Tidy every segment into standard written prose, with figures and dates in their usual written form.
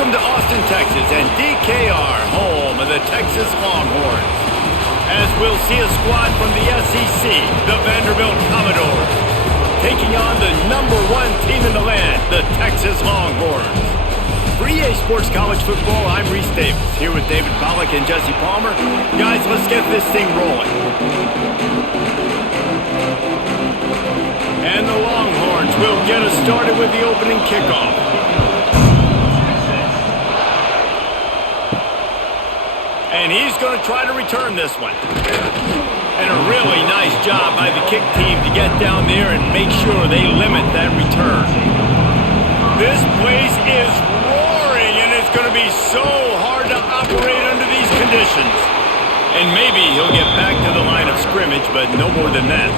Welcome to Austin, Texas, and DKR, home of the Texas Longhorns. As we'll see a squad from the SEC, the Vanderbilt Commodores, taking on the #1 team in the land, the Texas Longhorns. For EA Sports College Football, I'm Reese Davis, here with David Pollack and Jesse Palmer. Guys, let's get this thing rolling. And the Longhorns will get us started with the opening kickoff. And he's going to try to return this one. And a really nice job by the kick team to get down there and make sure they limit that return. This place is roaring, and it's going to be so hard to operate under these conditions. And maybe he'll get back to the line of scrimmage, but no more than that.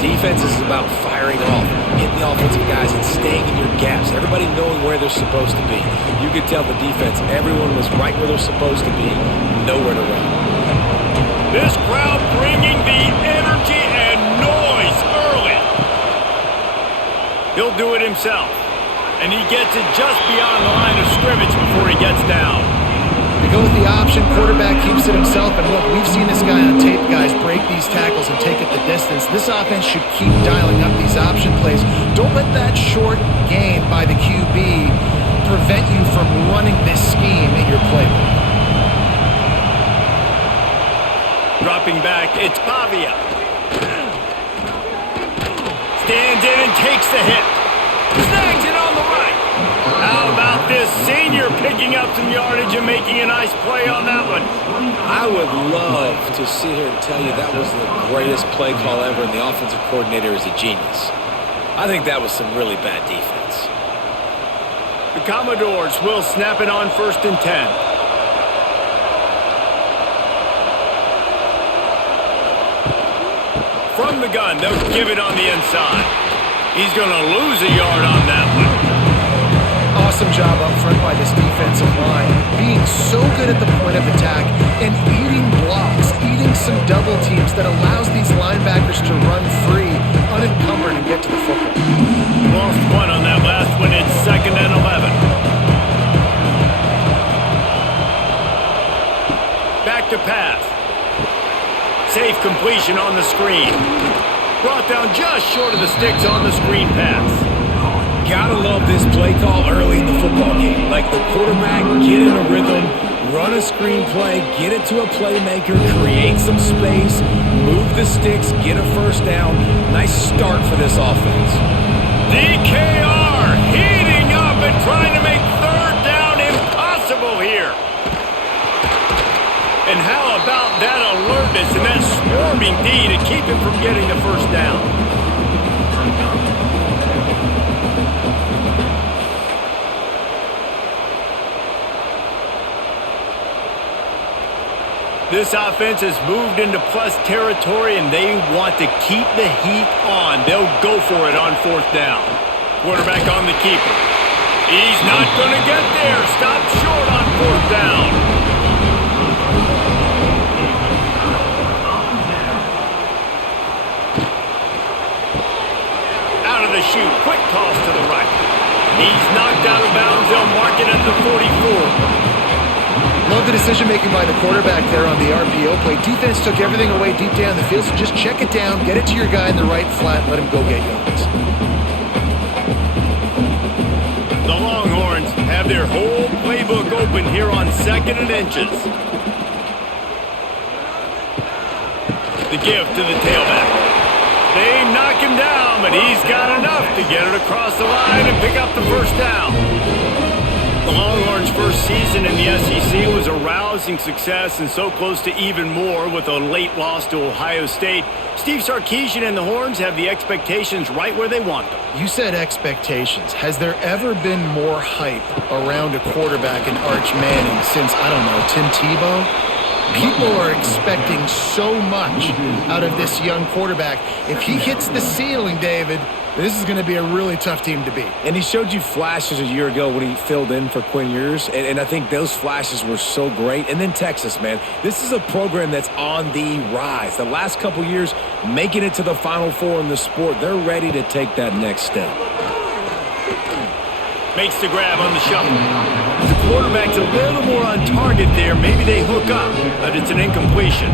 Defense is about firing off, hitting the offensive guys and staying in your gaps. Everybody knowing where they're supposed to be. You could tell the defense, everyone was right where they're supposed to be, nowhere to run. This crowd bringing the energy and noise early. He'll do it himself. And he gets it just beyond the line of scrimmage before he gets down. They go with the option, quarterback keeps it himself, and look, we've seen this guy on tape, guys, break these tackles and take it the distance. This offense should keep dialing up these option plays. Don't let that short gain by the QB prevent you from running this scheme in your playbook. Dropping back, it's Pavia. Stands in and takes the hit. Snags it on the right. How about this senior picking up some yardage and making a nice play on that one? I would love to sit here and tell you that was the greatest play call ever, and the offensive coordinator is a genius. I think that was some really bad defense. The Commodores will snap it on 1st and 10. From the gun, they'll give it on the inside. He's going to lose a yard on that one. Awesome job up front by this defensive line, being so good at the point of attack and eating blocks, eating some double teams that allows these linebackers to run free, unencumbered, and get to the football. Lost one on that last one. It's 2nd and 11. Back to pass. Safe completion on the screen. Brought down just short of the sticks on the screen pass. Gotta love this play call early in the football game. Like the quarterback, get in a rhythm, run a screen play, get it to a playmaker, create some space, move the sticks, get a first down. Nice start for this offense. DKR heating up and trying to make 3rd down impossible here. And how about that alertness and that swarming D to keep him from getting the first down? This offense has moved into plus territory, and they want to keep the heat on. They'll go for it on 4th down. Quarterback on the keeper. He's not going to get there. Stop short on 4th down. Out of the chute. Quick toss to the right. He's knocked out of bounds. They'll mark it at the 44. Love the decision-making by the quarterback there on the RPO play. Defense took everything away deep down the field, so just check it down, get it to your guy in the right flat, and let him go get yards. The Longhorns have their whole playbook open here on 2nd and inches. The give to the tailback. They knock him down, but he's got enough to get it across the line and pick up the first down. The Longhorns' first season in the SEC was a rousing success and so close to even more with a late loss to Ohio State. Steve Sarkisian and the Horns have the expectations right where they want them. You said expectations. Has there ever been more hype around a quarterback in Arch Manning since, I don't know, Tim Tebow? People are expecting so much out of this young quarterback. If he hits the ceiling, David, this is going to be a really tough team to beat. And he showed you flashes a year ago when he filled in for Quinn Ewers, and I think those flashes were so great. And then Texas, man, this is a program that's on the rise. The last couple years, making it to the Final Four in the sport, they're ready to take that next step. Makes the grab on the shuffle. The quarterback's a little more on target there. Maybe they hook up, but it's an incompletion.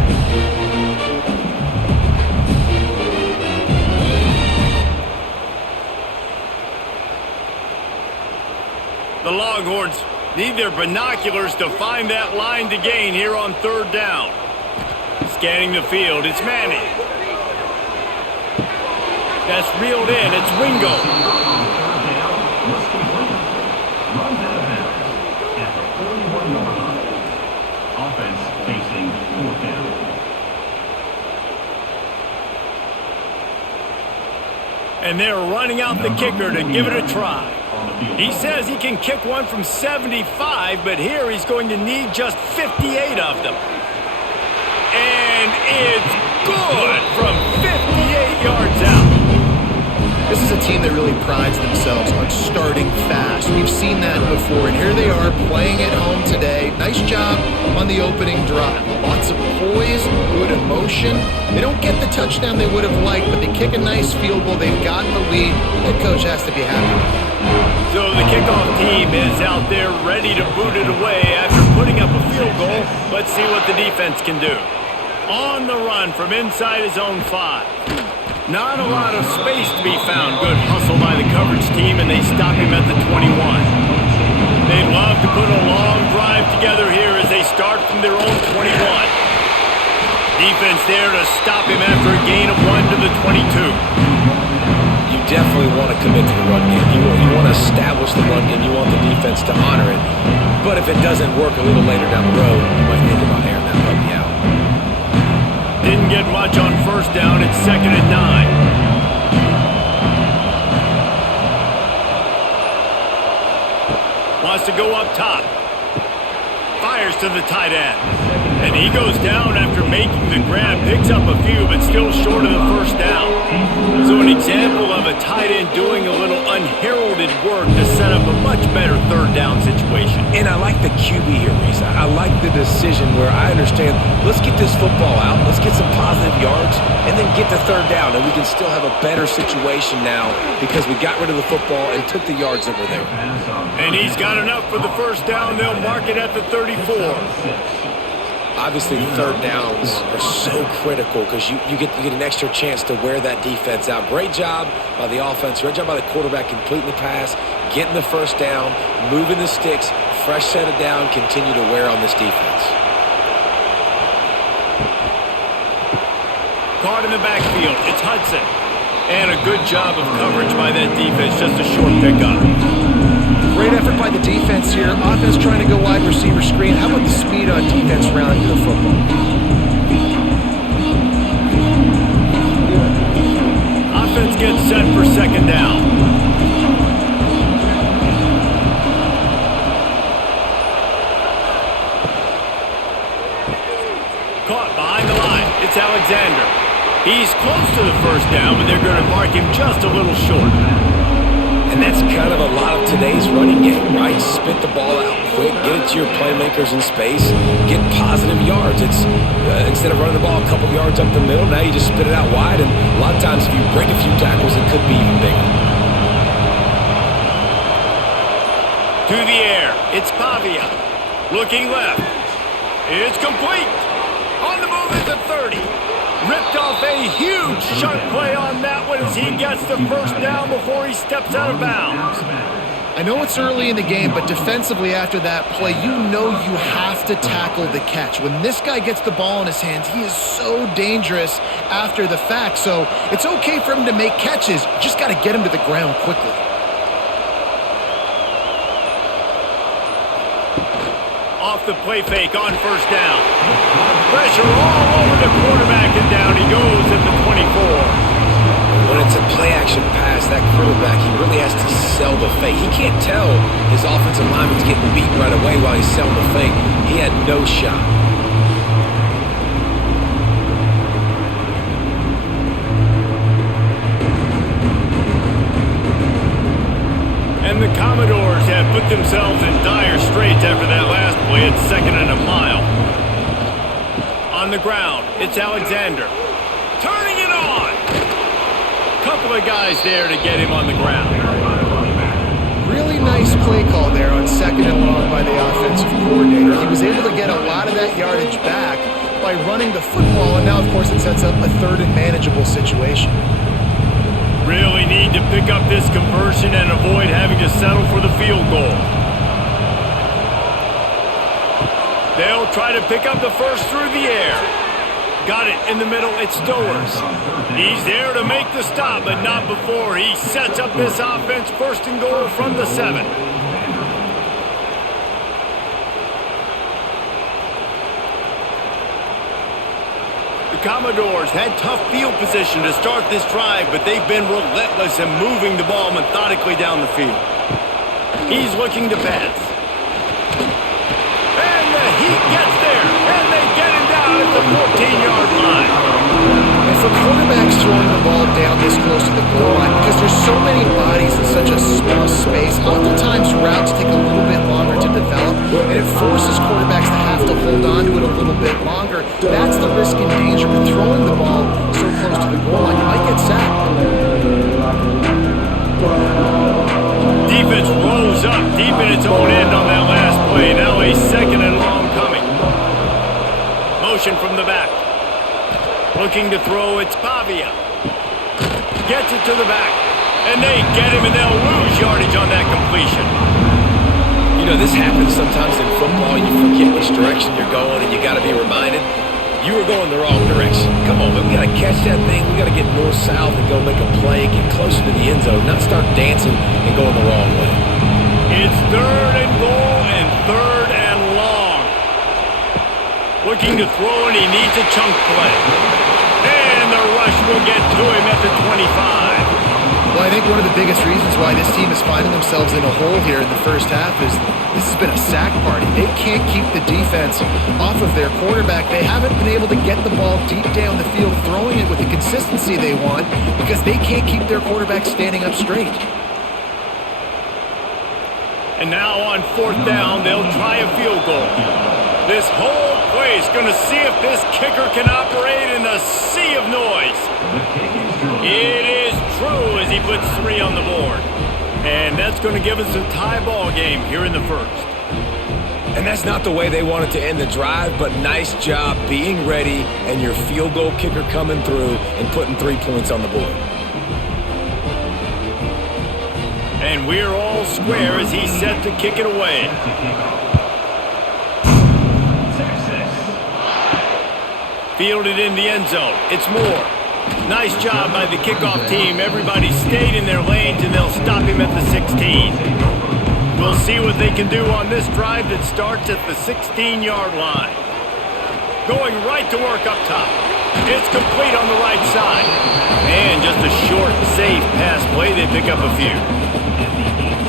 The Longhorns need their binoculars to find that line to gain here on third down. Scanning the field, it's Manning. That's reeled in, it's Wingo. Run Vanderbilt at the 41-yard line. Offense facing fourth down. And they're running out the kicker to give it a try. He says he can kick one from 75, but here he's going to need just 58 of them. And it's good from 58 yards out. This is a team that really prides themselves on starting fast. We've seen that before, and here they are playing at home today. Nice job on the opening drive. Lots of poise, good emotion. They don't get the touchdown they would have liked, but they kick a nice field goal. They've gotten the lead. Head coach has to be happy with that. So the kickoff team is out there ready to boot it away after putting up a field goal. Let's see what the defense can do. On the run from inside his own 5. Not a lot of space to be found. Good hustle by the coverage team, and they stop him at the 21. They'd love to put a long drive together here as they start from their own 21. Defense there to stop him after a gain of 1 to the 22. You definitely want to commit to the run game. You want to establish the run game. You want the defense to honor it. But if it doesn't work a little later down the road, you might think about airing that puppy out. Didn't get much on first down. It's 2nd and 9. Wants to go up top. Fires to the tight end. And he goes down after making the grab. Picks up a few, but still short of the first down. So an example of a tight end doing a little unheralded work to set up a much better third down situation. And I like the QB here, Reese. I like the decision where I understand, let's get this football out, let's get some positive yards, and then get to third down, and we can still have a better situation now because we got rid of the football and took the yards that were there. And he's got enough for the first down. They'll mark it at the 34. Obviously, the third downs are so critical because you get an extra chance to wear that defense out. Great job by the offense. Great job by the quarterback completing the pass, getting the first down, moving the sticks, fresh set of down, continue to wear on this defense. Caught in the backfield. It's Hudson. And a good job of coverage by that defense. Just a short pickup. Great effort by the defense here. Offense trying to go wide receiver screen. How about the speed on defense rounding to the football? Offense gets set for 2nd down. Caught behind the line. It's Alexander. He's close to the first down, but they're going to mark him just a little short. And that's kind of a lot of today's running game, right? Spit the ball out quick, get it to your playmakers in space, get positive yards. It's instead of running the ball a couple yards up the middle, now you just spit it out wide, and a lot of times if you break a few tackles, it could be even bigger. To the air, it's Pavia. Looking left. It's complete. On the move is the 30. Ripped off a huge sharp play on that one as he gets the first down before he steps out of bounds. I know it's early in the game, but defensively after that play, you know you have to tackle the catch. When this guy gets the ball in his hands, he is so dangerous after the fact. So it's okay for him to make catches. You just got to get him to the ground quickly. Off the play fake on first down. Pressure all over the quarterback, and down he goes at the 24. When it's a play-action pass, that quarterback, he really has to sell the fake. He can't tell his offensive lineman's getting beat right away while he's selling the fake. He had no shot. And the Commodores have put themselves in dire straits after that last play. It's 2nd and a mile. On the ground, it's Alexander. Turning it on. Couple of guys there to get him on the ground. Really nice second and long by the offensive coordinator. He was able to get a lot of that yardage back by running the football, and now, of course, it sets up a third and manageable situation. Really need to pick up this conversion and avoid having to settle for the field goal. They'll try to pick up the first through the air. Got it in the middle. It's Stowers. He's there to make the stop, but not before he sets up this offense first and goal from the 7. The Commodores had tough field position to start this drive, but they've been relentless in moving the ball methodically down the field. He's looking to pass. And the Heat gets there, and they get him down at the 14-yard line. And for quarterbacks throwing the ball down this close to the goal line, because there's so many bodies in such a small space, oftentimes routes take a little bit longer to develop, and it forces quarterbacks to have to hold on to it a little bit longer. That's the risk and danger with throwing the ball so close to the goal line. You might get sacked. Defense rolls up deep in its own end on that last play. Now a second and long coming. Motion from the back. Looking to throw, it's Pavia. Gets it to the back. And they get him, and they'll lose yardage on that completion. You know, this happens sometimes in football. You forget which direction you're going, and you got to be reminded you were going the wrong direction. Come on, man. We got to catch that thing. We got to get north-south and go make a play, get closer to the end zone, not start dancing and going the wrong way. It's third and goal and third and long. Looking to throw, and he needs a chunk play. And the rush will get to him at the 25. Well, I think one of the biggest reasons why this team is finding themselves in a hole here in the first half is this has been a sack party. They can't keep the defense off of their quarterback. They haven't been able to get the ball deep down the field, throwing it with the consistency they want because they can't keep their quarterback standing up straight. And now on fourth down, they'll try a field goal. This whole play is going to see if this kicker can operate in a sea of noise. It is true as he puts 3 on the board. And that's going to give us a tie ball game here in the first. And that's not the way they wanted to end the drive, but nice job being ready and your field goal kicker coming through and putting 3 points on the board. And we're all square as he's set to kick it away. Fielded in the end zone. It's Moore. Nice job by the kickoff team. Everybody stayed in their lanes, and they'll stop him at the 16. We'll see what they can do on this drive that starts at the 16-yard line. Going right to work up top. It's complete on the right side. And just a short, safe pass play. They pick up a few.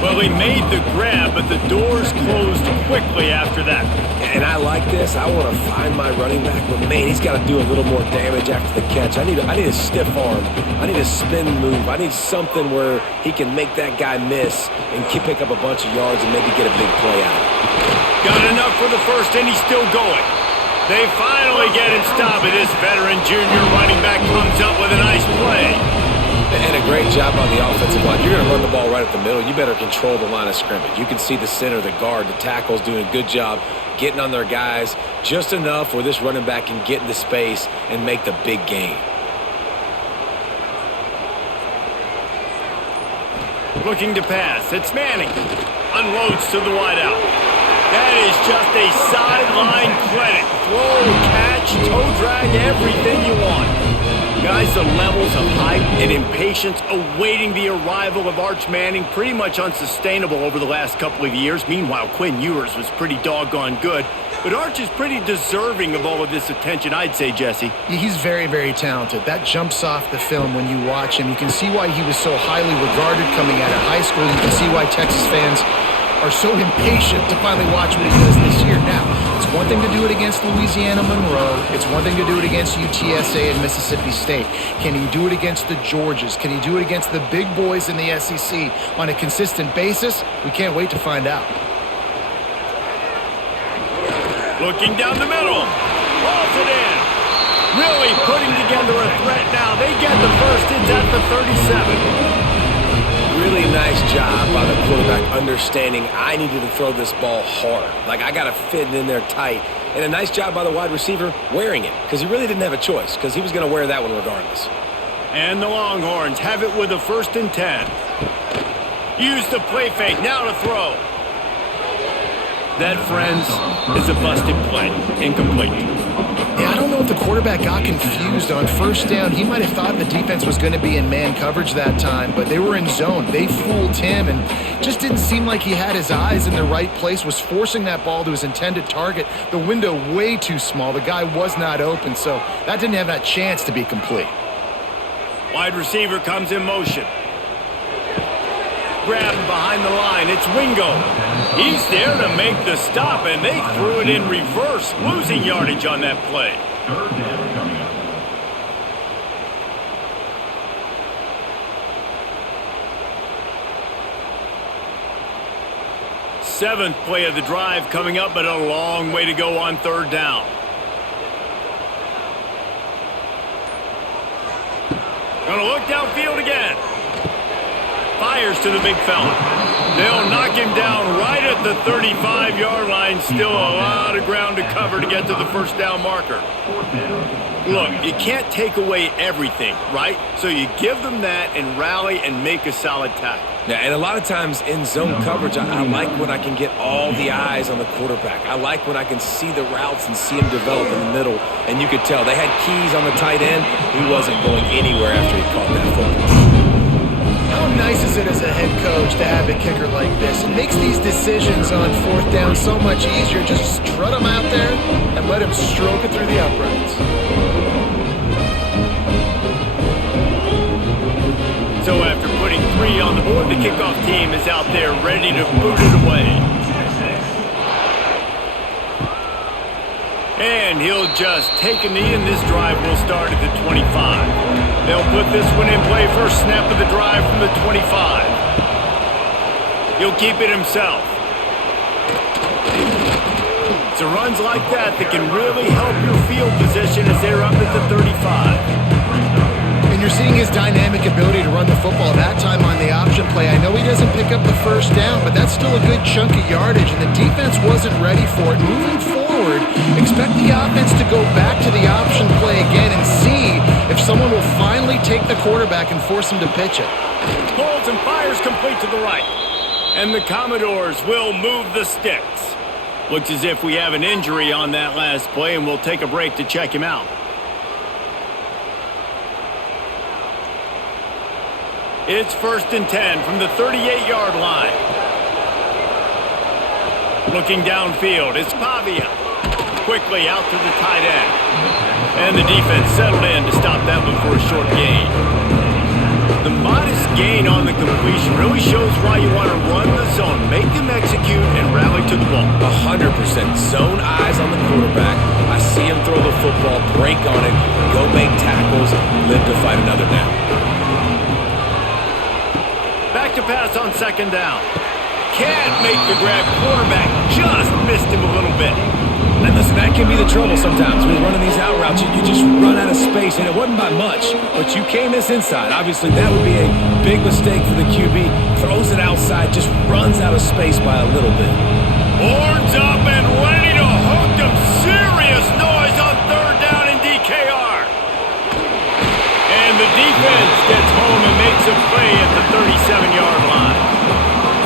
Well, he made the grab, but the doors closed quickly after that. And I like this. I want to find my running back, but man, he's got to do a little more damage after the catch. I need a stiff arm. I need a spin move. I need something where he can make that guy miss and pick up a bunch of yards and maybe get a big play out. Got enough for the first, and he's still going. They finally get him stopped, and this veteran junior running back comes up with a nice play. And a great job on the offensive line. You're going to run the ball right at the middle. You better control the line of scrimmage. You can see the center, the guard, the tackles doing a good job getting on their guys just enough where this running back can get into space and make the big gain. Looking to pass. It's Manning. Unloads to the wideout. That is just a sideline credit. Throw, catch, toe drag, everything you want. Guys, the levels of hype and impatience awaiting the arrival of Arch Manning pretty much unsustainable over the last couple of years. Meanwhile, Quinn Ewers was pretty doggone good. But Arch is pretty deserving of all of this attention, I'd say, Jesse. He's very, very talented. That jumps off the film when you watch him. You can see why he was so highly regarded coming out of high school. You can see why Texas fans are so impatient to finally watch what he does this year. Now, it's one thing to do it against Louisiana Monroe. It's one thing to do it against UTSA and Mississippi State. Can he do it against the Georgias? Can he do it against the big boys in the SEC on a consistent basis? We can't wait to find out. Looking down the middle. Hauls it in. Really putting together a threat now. They get the first. It's at the 37. really nice job by the quarterback understanding I needed to throw this ball hard. Like, I got to fit it in there tight. And a nice job by the wide receiver wearing it, because he really didn't have a choice, because he was going to wear that one regardless. And the Longhorns have it with a 1st and 10. Use the play fake, now to throw. That, friends, is a busted play. Incomplete. Yeah, I don't know if the quarterback got confused on 1st down. He might have thought the defense was going to be in man coverage that time, but they were in zone. They fooled him and just didn't seem like he had his eyes in the right place, was forcing that ball to his intended target. The window way too small. The guy was not open, so that didn't have that chance to be complete. Wide receiver comes in motion. Grab behind the line. It's Wingo. He's there to make the stop, and they threw it in reverse, losing yardage on that play. 3rd down coming up. Seventh play of the drive coming up, but a long way to go on 3rd down. Gonna look downfield again. Fires to the big fella. They'll knock him down right at the 35-yard line. Still a lot of ground to cover to get to the 1st down marker. Look, you can't take away everything, right? So you give them that and rally and make a solid tackle. Yeah, and a lot of times in zone coverage, I like when I can get all the eyes on the quarterback. I like when I can see the routes and see him develop in the middle. And you could tell they had keys on the tight end. He wasn't going anywhere after he caught that football. How nice is it as a head coach to have a kicker like this? It makes these decisions on 4th down so much easier. Just strut him out there and let him stroke it through the uprights. So after putting 3 on the board, the kickoff team is out there ready to boot it away. And he'll just take a knee, and this drive will start at the 25. They'll put this one in play. First snap of the drive from the 25. He'll keep it himself. It's runs like that that can really help your field position as they're up at the 35. And you're seeing his dynamic ability to run the football. That time on the option play, I know he doesn't pick up the 1st down, but that's still a good chunk of yardage, and the defense wasn't ready for it. Moving forward, expect the offense to go back to the option play again and see if someone will finally take the quarterback and force him to pitch it. Pulls and fires complete to the right. And the Commodores will move the sticks. Looks as if we have an injury on that last play, and we'll take a break to check him out. It's 1st and 10 from the 38-yard line. Looking downfield, it's Pavia. Quickly out to the tight end. And the defense settled in to stop that one for a short gain. The modest gain on the completion really shows why you want to run the zone, make them execute, and rally to the ball. 100% zone eyes on the quarterback. I see him throw the football, break on it, go make tackles, live to fight another down. Back to pass on 2nd down. Can't make the grab. Quarterback just missed him a little bit. And listen, that can be the trouble sometimes when you're running these out routes. You just run out of space, and it wasn't by much, but you came this inside. Obviously, that would be a big mistake for the QB. Throws it outside, just runs out of space by a little bit. Horns up and ready to hook them. Serious noise on 3rd down in DKR. And the defense gets home and makes a play at the 37-yard line.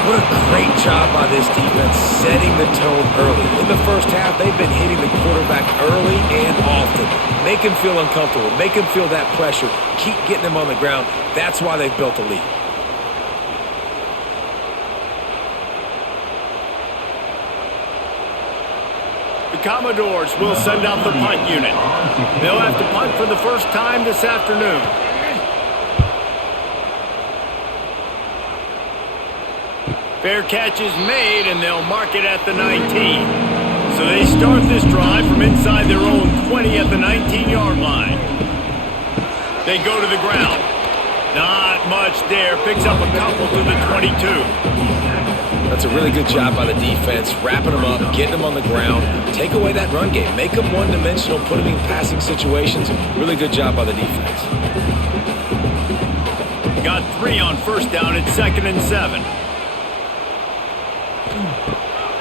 What a great job by this defense setting the tone early. In the 1st half, they've been hitting the quarterback early and often. Make him feel uncomfortable. Make him feel that pressure. Keep getting him on the ground. That's why they've built a lead. The Commodores will send out the punt unit. They'll have to punt for the first time this afternoon. Fair catch is made, and they'll mark it at the 19. So they start this drive from inside their own 20 at the 19-yard line. They go to the ground. Not much there. Picks up a couple to the 22. That's a really good job by the defense, wrapping them up, getting them on the ground. Take away that run game. Make them one-dimensional, put them in passing situations. Really good job by the defense. got 3 on first down at 2nd and 7.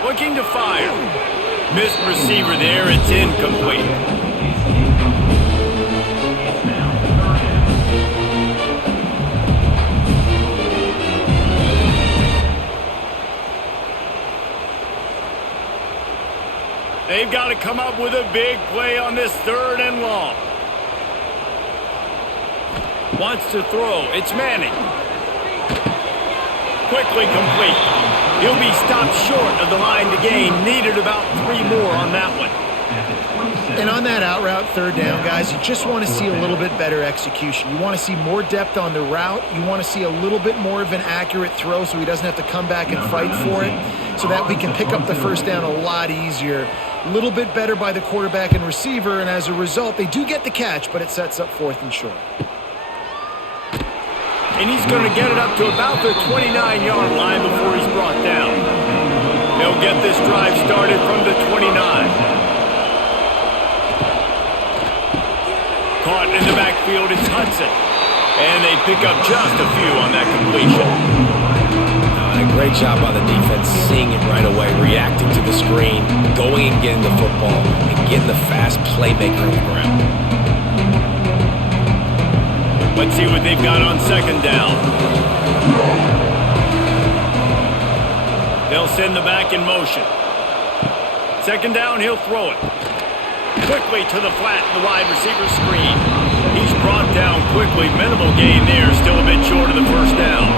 Looking to fire. Missed receiver there. It's incomplete. They've got to come up with a big play on this 3rd and long. Wants to throw. It's Manning. Quickly complete. He'll be stopped short of the line to gain. Needed about 3 more on that one. And on that out route 3rd down, guys, you just want to see a little bit better execution. You want to see more depth on the route. You want to see a little bit more of an accurate throw so he doesn't have to come back and fight for it, so that we can pick up the first down a lot easier. A little bit better by the quarterback and receiver, and as a result, they do get the catch, but it sets up 4th and short. And he's going to get it up to about the 29-yard line before he's brought down. They'll get this drive started from the 29. Caught in the backfield, it's Hudson. And they pick up just a few on that completion. A great job by the defense, seeing it right away, reacting to the screen, going and getting the football, and getting the fast playmaker on the ground. Let's see what they've got on 2nd down. They'll send the back in motion. 2nd down, he'll throw it. Quickly to the flat, the wide receiver screen. He's brought down quickly. Minimal gain there, still a bit short of the first down.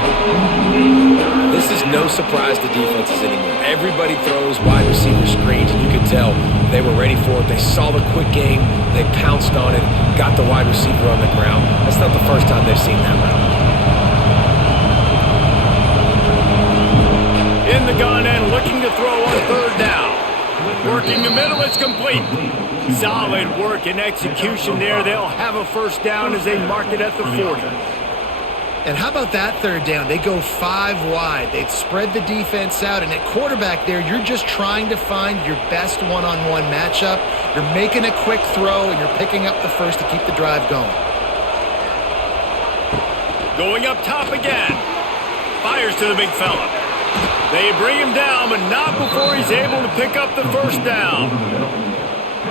This is no surprise to defenses anymore. Everybody throws wide receiver screens, and you can tell they were ready for it. They saw the quick game. They pounced on it, got the wide receiver on the ground. That's not the first time they've seen that route. In the gun and looking to throw on 3rd down. Working the middle, it's complete. Solid work and execution there. They'll have a first down as they mark it at the 40. And how about that 3rd down? They go 5 wide. They'd spread the defense out, and at quarterback there, you're just trying to find your best one-on-one matchup. You're making a quick throw, and you're picking up the first to keep the drive going. Going up top again. Fires to the big fella. They bring him down, but not before he's able to pick up the first down.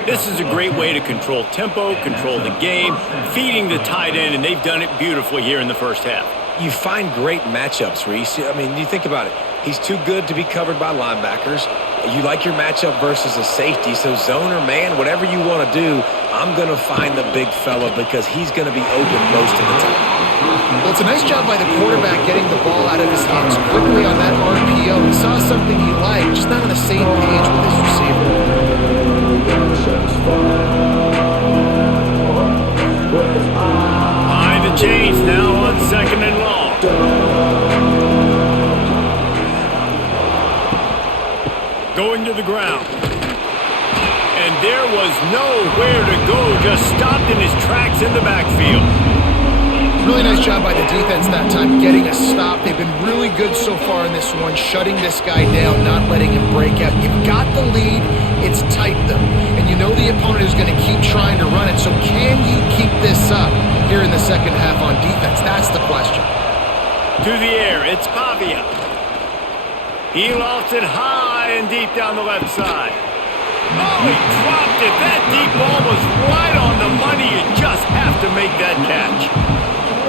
This is a great way to control tempo, control the game, feeding the tight end, and they've done it beautifully here in the first half. You find great matchups, Reese. I mean, you think about it. He's too good to be covered by linebackers. You like your matchup versus a safety, so zone or man, whatever you want to do, I'm going to find the big fella because he's going to be open most of the time. Well, it's a nice job by the quarterback getting the ball out of his hands quickly on that RPO. He saw something he liked, just not on the same page with his receiver. Behind the chains now on 2nd and long. Going to the ground. And there was nowhere to go, just stopped in his tracks in the backfield. Really nice job by the defense that time, getting a stop. They've been really good so far in this one, shutting this guy down, not letting him break out. You've got the lead. It's tight, though. And you know the opponent is going to keep trying to run it. So can you keep this up here in the second half on defense? That's the question. To the air, it's Pavia. He lofts it high and deep down the left side. Oh, he dropped it. That deep ball was right on the money. You just have to make that catch.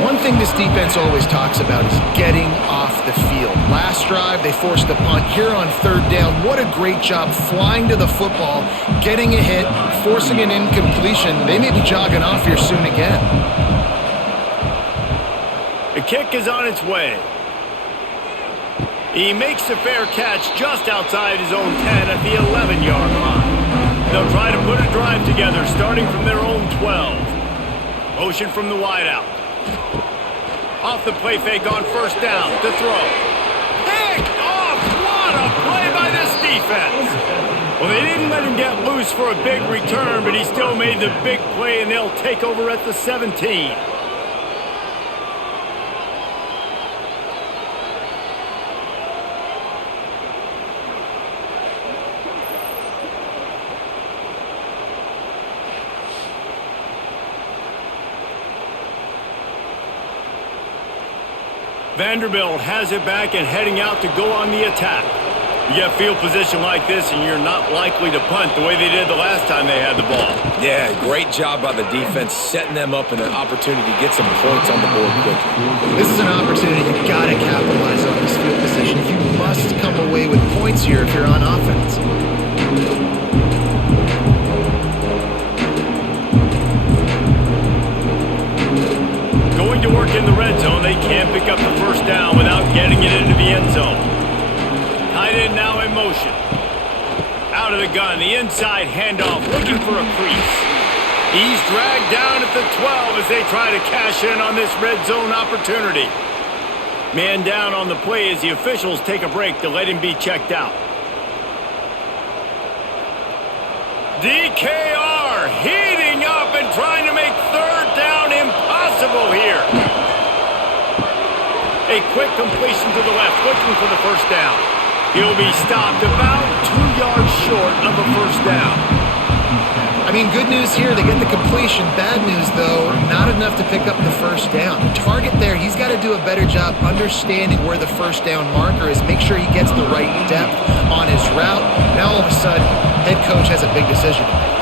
One thing this defense always talks about is getting off the field. Last drive, they forced a punt. Here on 3rd down, what a great job flying to the football, getting a hit, forcing an incompletion. They may be jogging off here soon again. The kick is on its way. He makes a fair catch just outside his own 10 at the 11-yard line. They'll try to put a drive together starting from their own 12. Motion from the wideout. Off the play fake on 1st down to throw. Picked off! What a play by this defense! Well, they didn't let him get loose for a big return, but he still made the big play, and they'll take over at the 17. Vanderbilt has it back and heading out to go on the attack. You get field position like this and you're not likely to punt the way they did the last time they had the ball. Yeah, great job by the defense setting them up in an opportunity to get some points on the board quickly. This is an opportunity you got to capitalize on this field position. You must come away with points here if you're on offense. Going to work in the red zone, they can't pick up the first down without getting it into the end zone. Tight end now in motion. Out of the gun, the inside handoff, looking for a crease. He's dragged down at the 12 as they try to cash in on this red zone opportunity. Man down on the play as the officials take a break to let him be checked out. DKR heating up and trying to make third down impossible here. A quick completion to the left, looking for the first down. He'll be stopped about 2 yards short of a first down. I mean, good news here, they get the completion. Bad news, though, not enough to pick up the first down. The target there, he's got to do a better job understanding where the first down marker is, make sure he gets the right depth on his route. Now, all of a sudden, head coach has a big decision to make.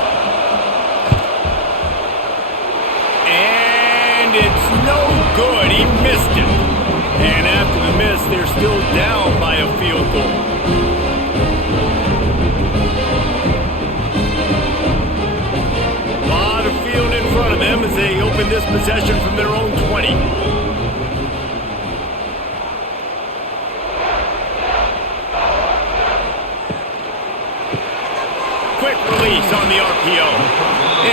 And it's no good. He missed it. And after the miss, they're still down by a field goal. A lot of field in front of them as they open this possession from their own 20. Quick release on the RPO.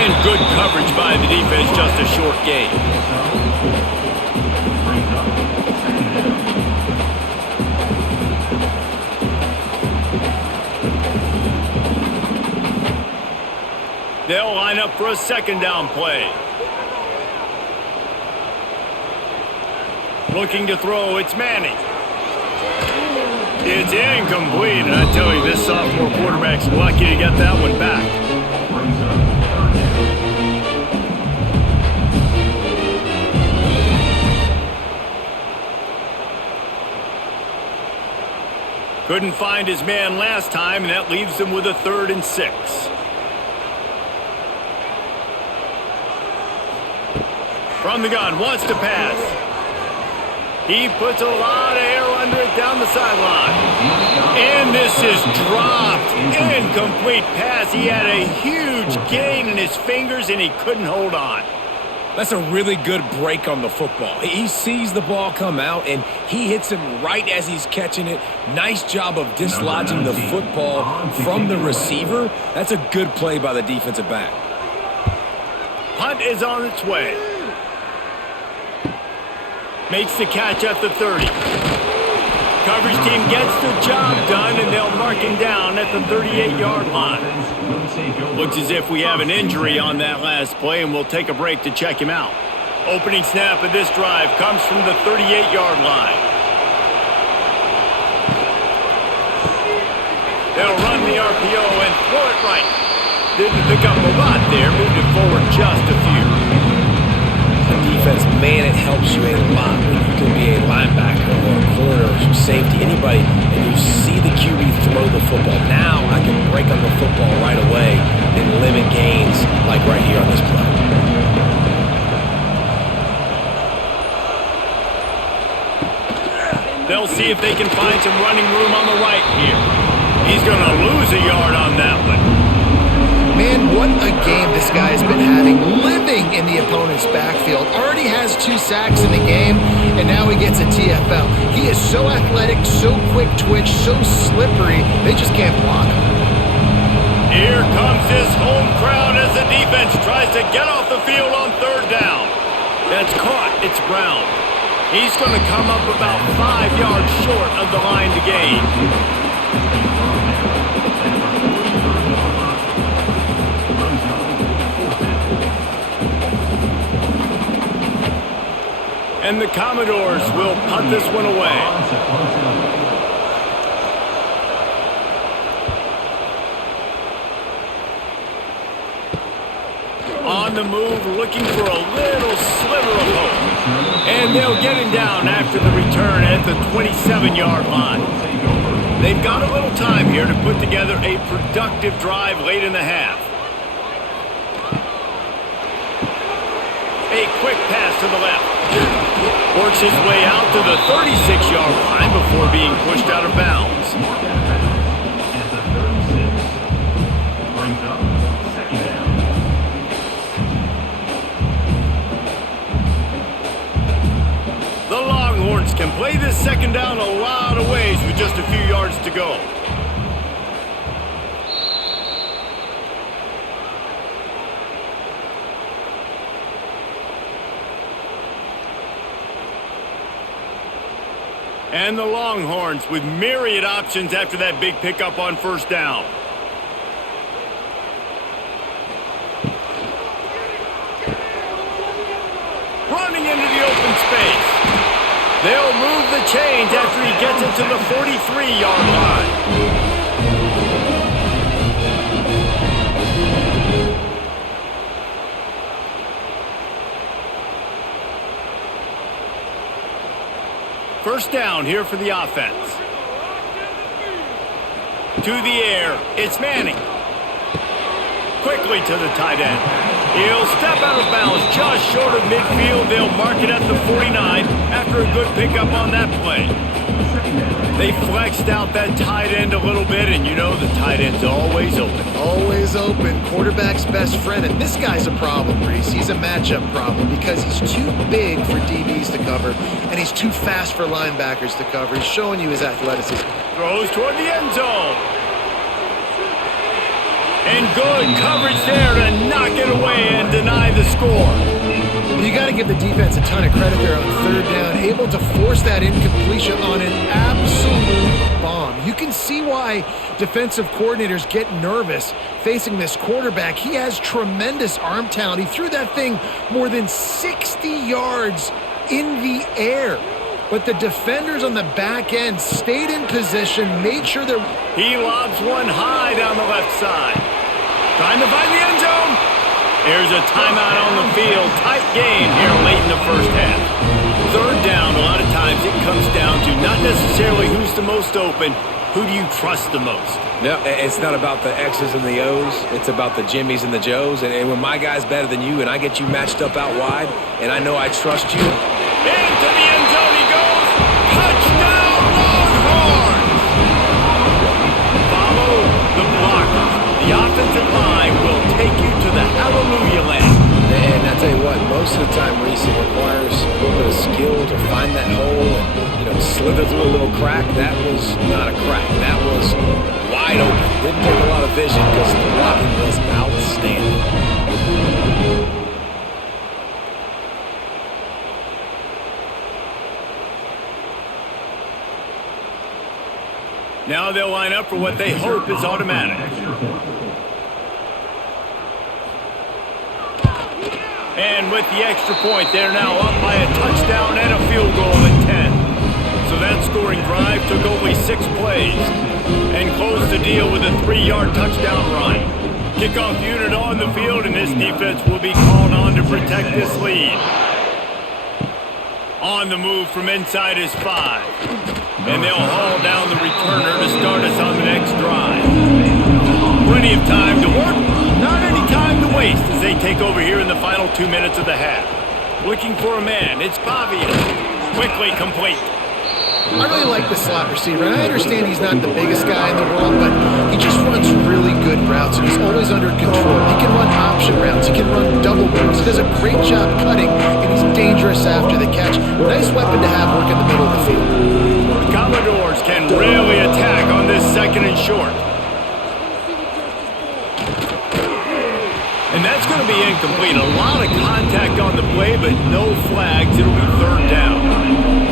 And good coverage by the defense, just a short gain. They'll line up for a second down play. Looking to throw, it's Manning. It's incomplete, and I tell you, this sophomore quarterback's lucky to get that one back. Couldn't find his man last time, and that leaves him with a 3rd and 6. From the gun, wants to pass. He puts a lot of air under it down the sideline. And this is dropped. Incomplete pass. He had a huge gain in his fingers, and he couldn't hold on. That's a really good break on the football. He sees the ball come out, and he hits him right as he's catching it. Nice job of dislodging the football from the receiver. That's a good play by the defensive back. Punt is on its way. Makes the catch at the 30. Coverage team gets the job done, and they'll mark him down at the 38-yard line. Looks as if we have an injury on that last play, and we'll take a break to check him out. Opening snap of this drive comes from the 38-yard line. They'll run the RPO and throw it right. Didn't pick up a lot there, moved it forward just a few. Defense, man, it helps you a lot when you can be a linebacker or a corner or safety, anybody, and you see the QB throw the football. Now I can break on the football right away and limit gains like right here on this play. They'll see if they can find some running room on the right here. He's going to lose a yard on that one. Man, what a game this guy has been having, living in the opponent's backfield. Already has 2 sacks in the game, and now he gets a TFL. He is so athletic, so quick twitch, so slippery, they just can't block him. Here comes his home crowd as the defense tries to get off the field on 3rd down. That's caught. It's Brown. He's going to come up about 5 yards short of the line to gain. And the Commodores will punt this one away. On the move, looking for a little sliver of hope. And they'll get him down after the return at the 27-yard line. They've got a little time here to put together a productive drive late in the half. A quick pass to the left. Works his way out to the 36-yard line before being pushed out of bounds. At the 36. Brings up second down. The Longhorns can play this second down a lot of ways with just a few yards to go. And the Longhorns with myriad options after that big pickup on first down. Running into the open space. They'll move the chains after he gets it to the 43-yard line. First down here for the offense. To the air, it's Manning. Quickly to the tight end. He'll step out of bounds just short of midfield. They'll mark it at the 49 after a good pickup on that play. They flexed out that tight end a little bit, and you know the tight end's always open. Always open, quarterback's best friend. And this guy's a problem, Reese. He's a matchup problem because he's too big for DBs to cover, and he's too fast for linebackers to cover. He's showing you his athleticism. Throws toward the end zone. And good coverage there to knock it away and deny the score. You got to give the defense a ton of credit there on third down, able to force that incompletion on an absolute bomb. You can see why defensive coordinators get nervous facing this quarterback. He has tremendous arm talent. He threw that thing more than 60 yards in the air. But the defenders on the back end stayed in position, made sure they're... He lobs one high down the left side. Trying to find the end zone. Here's a timeout on the field. Tight game here late in the first half. Third down, a lot of times it comes down to not necessarily who's the most open, who do you trust the most? No, it's not about the X's and the O's. It's about the Jimmys and the Joes. And when my guy's better than you and I get you matched up out wide and I know I trust you. Into the end zone he goes. Touchdown Longhorns! Follow the blocker. The offensive line will take you to the hallelujah land. And I tell you what, most of the time, Reese, it requires a little bit of skill to find that hole and, slither through a little crack. That was not a crack. That was wide open. Didn't take a lot of vision because the blocking was outstanding. Now they'll line up for what they hope is automatic. And with the extra point, they're now up by a touchdown and a field goal at 10. So that scoring drive took only 6 plays and closed the deal with a 3-yard touchdown run. Kickoff unit on the field, and this defense will be called on to protect this lead. On the move from inside is 5. And they'll haul down the returner to start us on the next drive. Plenty of time to work, not any time to waste as they take over here in the final 2 minutes of the half. Looking for a man, it's Pavia. Quickly complete. I really like the slot receiver, and I understand he's not the biggest guy in the world, but he just runs really good routes, and he's always under control. He can run option routes. He can run double moves. He does a great job cutting, and he's dangerous after the catch. Nice weapon to have work in the middle of the field. The Commodores can really attack on this second and short. And that's going to be incomplete. A lot of contact on the play, but no flags. It'll be third down.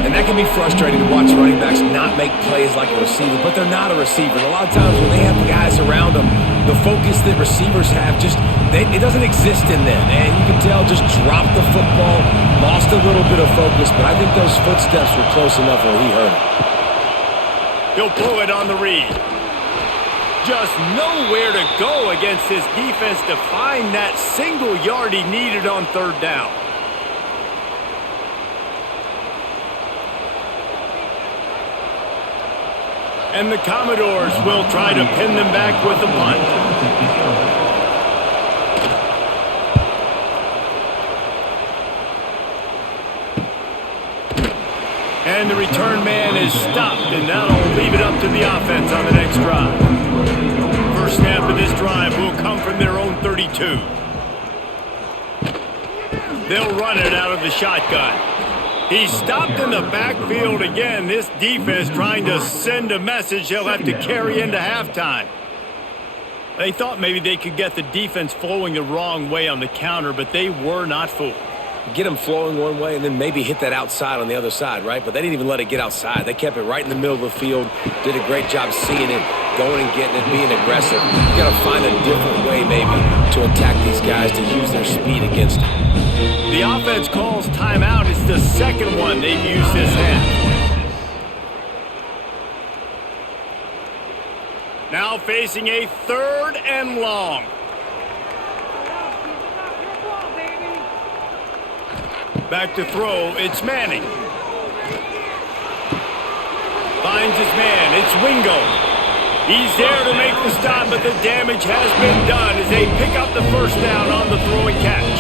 And that can be frustrating to watch running backs not make plays like a receiver, but they're not a receiver. And a lot of times when they have guys around them, the focus that receivers have it doesn't exist in them. And you can tell just dropped the football, lost a little bit of focus, but I think those footsteps were close enough where he heard it. He'll pull it on the read. Just nowhere to go against this defense to find that single yard he needed on third down. And the Commodores will try to pin them back with a punt. And the return man is stopped, and that'll leave it up to the offense on the next drive. First snap of this drive will come from their own 32. They'll run it out of the shotgun. He's stopped in the backfield again. This defense trying to send a message they'll have to carry into halftime. They thought maybe they could get the defense flowing the wrong way on the counter, but they were not fooled. Get them flowing one way and then maybe hit that outside on the other side, right? But they didn't even let it get outside. They kept it right in the middle of the field, did a great job seeing it, going and getting it, being aggressive. You got to find a different way maybe to attack these guys to use their speed against them. The offense calls timeout. It's the second one they've used this half. Now facing a 3rd and long. Back to throw, it's Manning. Finds his man, it's Wingo. He's there to make the stop, but the damage has been done as they pick up the first down on the throw and catch.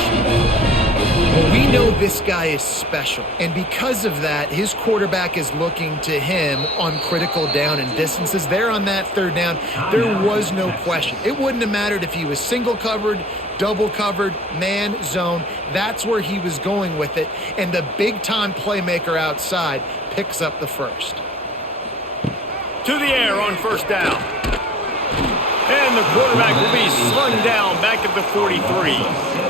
Well, we know this guy is special, and because of that, his quarterback is looking to him on critical down and distances. There on that 3rd down, there was no question. It wouldn't have mattered if he was single covered, double covered, man, zone. That's where he was going with it, and the big-time playmaker outside picks up the first. To the air on first down. And the quarterback will be slung down back at the 43.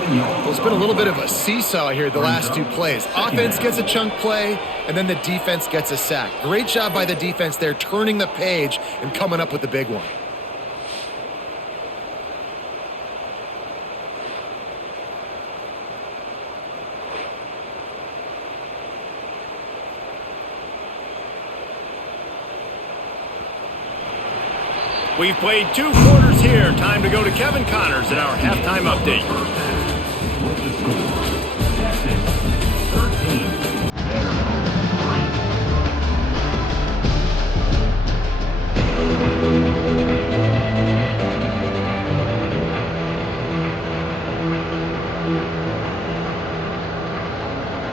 Well, it's been a little bit of a seesaw here the last 2 plays. Offense gets a chunk play, and then the defense gets a sack. Great job by the defense there, turning the page and coming up with the big one. We've played 2 quarters here. Time to go to Kevin Connors in our halftime update. With the score, Texas 13,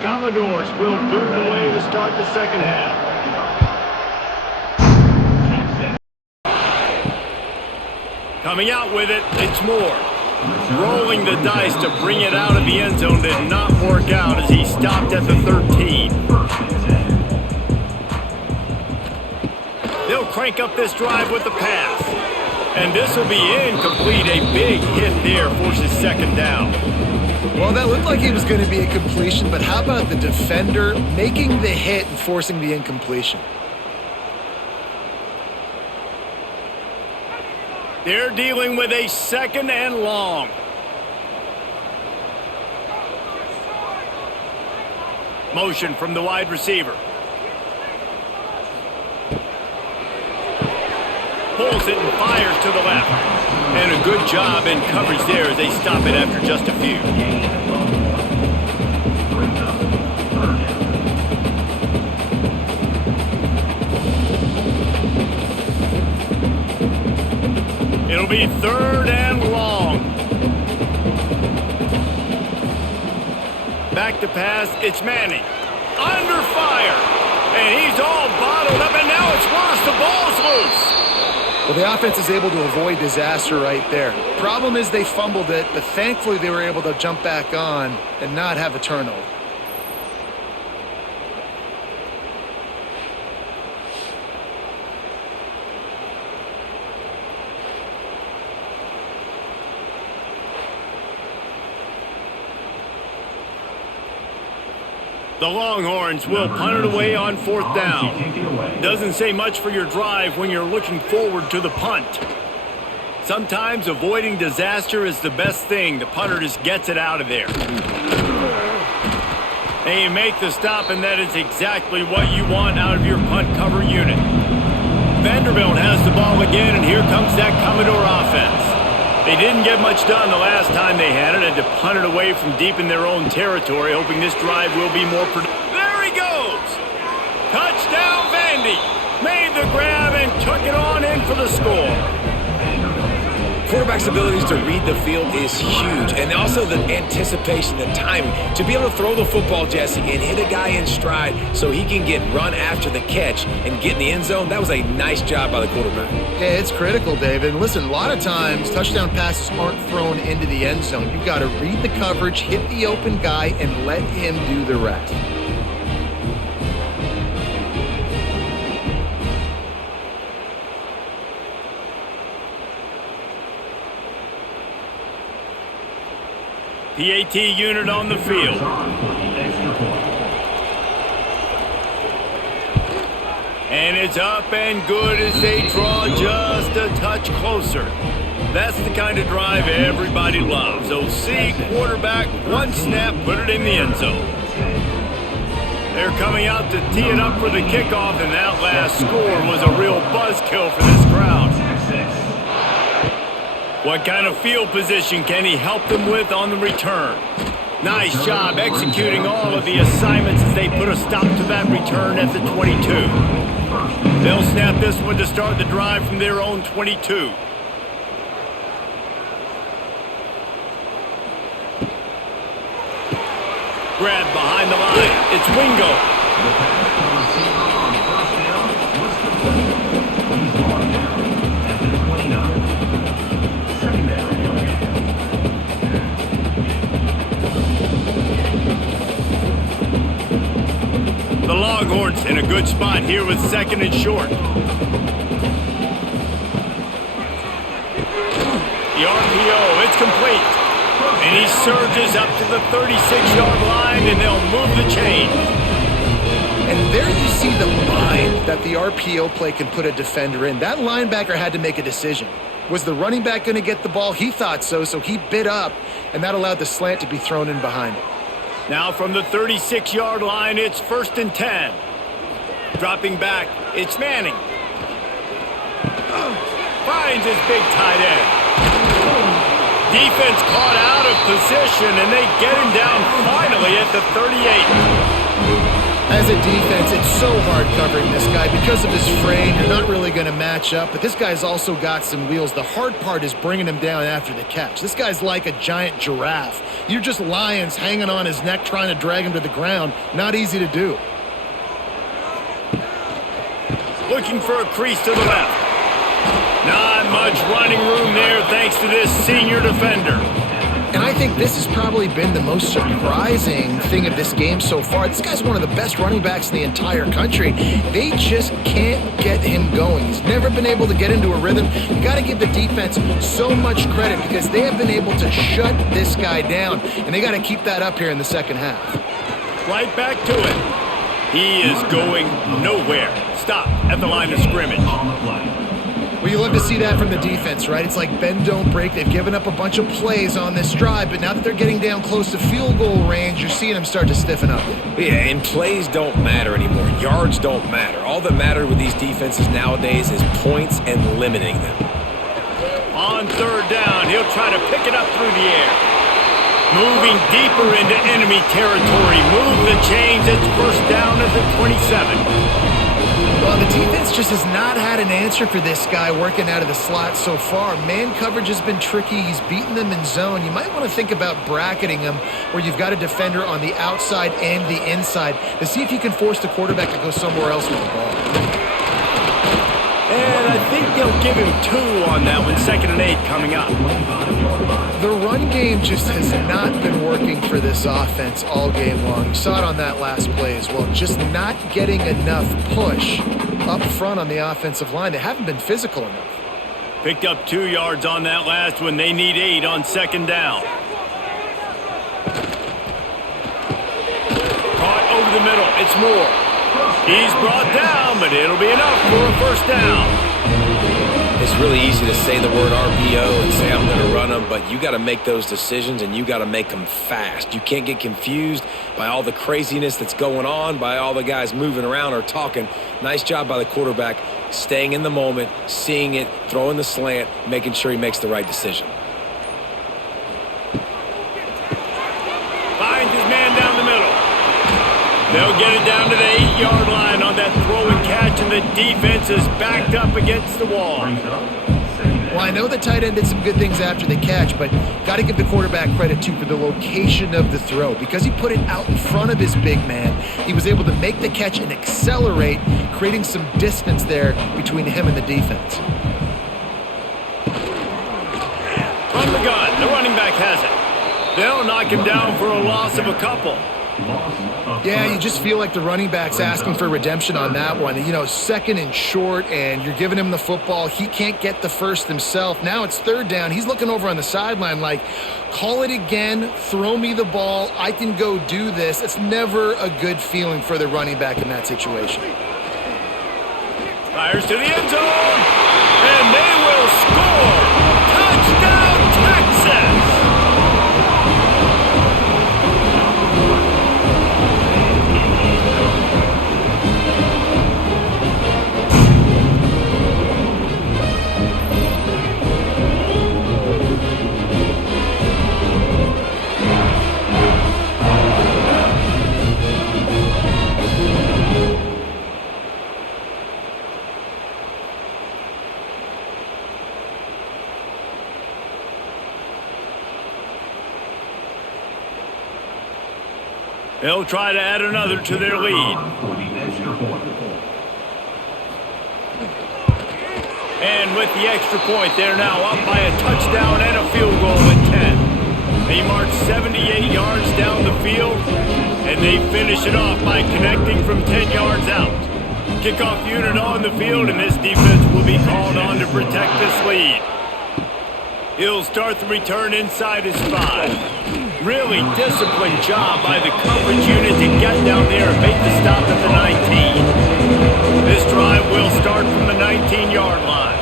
Commodores will boot away to start the second half. Coming out with it, it's Moore. Rolling the dice to bring it out of the end zone did not work out as he stopped at the 13. They'll crank up this drive with the pass. And this will be incomplete. A big hit there forces 2nd down. Well, that looked like it was going to be a completion, but how about the defender making the hit and forcing the incompletion? They're dealing with a 2nd and long. Motion from the wide receiver. Pulls it and fires to the left. And a good job in coverage there as they stop it after just a few. It'll be 3rd and long. Back to pass, it's Manning. Under fire. And he's all bottled up, and now it's lost. The ball's loose. Well, the offense is able to avoid disaster right there. Problem is they fumbled it, but thankfully they were able to jump back on and not have a turnover. The Longhorns will punt it away on 4th down. Doesn't say much for your drive when you're looking forward to the punt. Sometimes avoiding disaster is the best thing. The punter just gets it out of there. They make the stop, and that is exactly what you want out of your punt cover unit. Vanderbilt has the ball again, and here comes that Commodore offense. They didn't get much done the last time they had it, and to punt it away from deep in their own territory, hoping this drive will be more productive. There he goes! Touchdown, Vandy! Made the grab and took it on in for the score. Quarterback's abilities to read the field is huge, and also the anticipation, the timing. To be able to throw the football, Jesse, and hit a guy in stride so he can get run after the catch and get in the end zone, that was a nice job by the quarterback. Yeah, it's critical, David. And listen, a lot of times touchdown passes aren't thrown into the end zone. You've got to read the coverage, hit the open guy, and let him do the rest. PAT unit on the field. And it's up and good as they draw just a touch closer. That's the kind of drive everybody loves. OC, quarterback, one snap, put it in the end zone. They're coming out to tee it up for the kickoff, and that last score was a real buzzkill for this crowd. What kind of field position can he help them with on the return? Nice job executing all of the assignments as they put a stop to that return at the 22. They'll snap this one to start the drive from their own 22. Grab behind the line. It's Wingo. The pass to the receiver on first down was complete. He's brought down at the 29. Second down. The Longhorns in a good spot here with second and short. The RPO, it's complete. And he surges up to the 36-yard line, and they'll move the chain. And there you see the mind that the RPO play can put a defender in. That linebacker had to make a decision. Was the running back going to get the ball? He thought so, so he bit up, and that allowed the slant to be thrown in behind it. Now from the 36-yard line, it's 1st and 10. Dropping back, it's Manning. Finds his big tight end. Defense caught out of position, and they get him down finally at the 38. As a defense, it's so hard covering this guy. Because of his frame, you're not really going to match up, but this guy's also got some wheels. The hard part is bringing him down after the catch. This guy's like a giant giraffe. You're just lions hanging on his neck trying to drag him to the ground. Not easy to do. Looking for a crease to the left. Not much running room there thanks to this senior defender. And I think this has probably been the most surprising thing of this game so far. This guy's one of the best running backs in the entire country. They just can't get him going. He's never been able to get into a rhythm. You got to give the defense so much credit because they have been able to shut this guy down, and they got to keep that up here in the second half. Right back to it. He is going nowhere. Stop at the line of scrimmage. On the play. Well, you love to see that from the defense, right? It's like bend, don't break. They've given up a bunch of plays on this drive, but now that they're getting down close to field goal range, you're seeing them start to stiffen up. Yeah, and plays don't matter anymore. Yards don't matter. All that matters with these defenses nowadays is points and limiting them. On 3rd down, he'll try to pick it up through the air. Moving deeper into enemy territory. Move the chains. It's 1st down at the 27. Well, the defense just has not had an answer for this guy working out of the slot so far. Man coverage has been tricky. He's beaten them in zone. You might want to think about bracketing him where you've got a defender on the outside and the inside to see if you can force the quarterback to go somewhere else with the ball. And I think they'll give him 2 on that one. 2nd and 8 coming up. The run game just has not been working for this offense all game long. You saw it on that last play as well. Just not getting enough push up front on the offensive line. They haven't been physical enough. Picked up 2 yards on that last one. They need 8 on 2nd down. Caught over the middle. It's Moore. He's brought down, but it'll be enough for a 1st down. It's really easy to say the word RPO and say I'm going to run them, but you got to make those decisions and you got to make them fast. You can't get confused by all the craziness that's going on, by all the guys moving around or talking. Nice job by the quarterback, staying in the moment, seeing it, throwing the slant, making sure he makes the right decision. Finds his man down the middle. They'll get it down to the 8-yard line on that throw and catch, and the defense is backed up against the wall. Brings up second and Well, I know the tight end did some good things after the catch, but got to give the quarterback credit, too, for the location of the throw. Because he put it out in front of his big man, he was able to make the catch and accelerate, creating some distance there between him and the defense. From the gun, the running back has it. They'll knock him down for a loss of a couple. Yeah, you just feel like the running back's asking for redemption on that one. You know, second and short, and you're giving him the football. He can't get the first himself. Now it's third down. He's looking over on the sideline like, call it again, throw me the ball, I can go do this. It's never a good feeling for the running back in that situation. Fires to the end zone, and they will score. Touchdown, Texas! They'll try to add another to their lead. And with the extra point, they're now up by a touchdown and a field goal at 10. They march 78 yards down the field, and they finish it off by connecting from 10 yards out. Kickoff unit on the field, and this defense will be called on to protect this lead. He'll start the return inside his 5. Really disciplined job by the coverage unit to get down there and make the stop at the 19. This drive will start from the 19-yard line.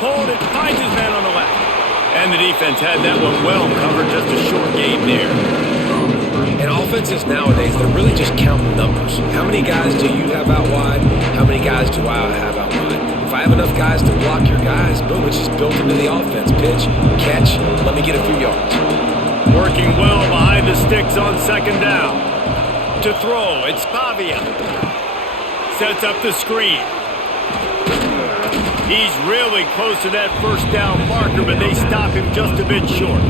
Hold it, finds his man on the left. And the defense had that one well covered, just a short game there. And offenses nowadays, they're really just counting numbers. How many guys do you have out wide? How many guys do I have out wide? If I have enough guys to block your guys, boom, it's just built into the offense. Pitch, catch, let me get a few yards. Working well behind the sticks on second down. To throw, it's Pavia. Sets up the screen. He's really close to that first down marker, but they stop him just a bit short.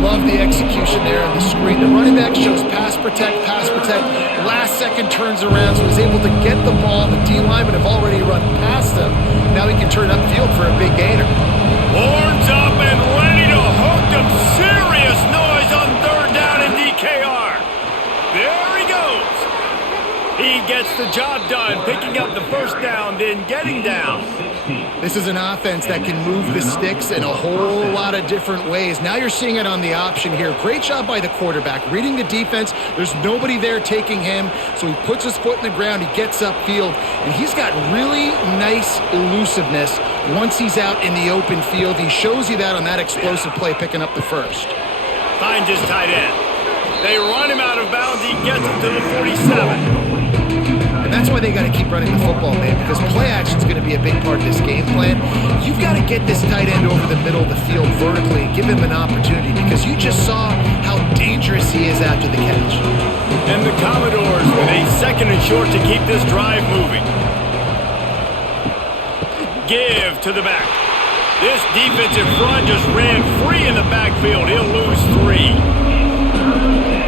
Love the execution there on the screen. The running back shows pass protect, pass protect. Last second turns around, so he's able to get the ball. The D linemen have already run past him. Now he can turn upfield for a big gainer. Horns up and ready to hook them. Serious noise on third down in DKR. There he goes. He gets the job done, picking up the first down, then getting down. This is an offense that can move the sticks in a whole lot of different ways. Now you're seeing it on the option here. Great job by the quarterback. Reading the defense, there's nobody there taking him, so he puts his foot in the ground, he gets upfield, and he's got really nice elusiveness once he's out in the open field. He shows you that on that explosive play, picking up the first. Finds his tight end. They run him out of bounds. He gets it to the 47. And that's why they got to keep running the football, man, because play action is going to be a big part of this game plan. You've got to get this tight end over the middle of the field vertically and give him an opportunity, because you just saw how dangerous he is after the catch. And the Commodores with a second and short to keep this drive moving. Give to the back. This defensive front just ran free in the backfield. He'll lose 3.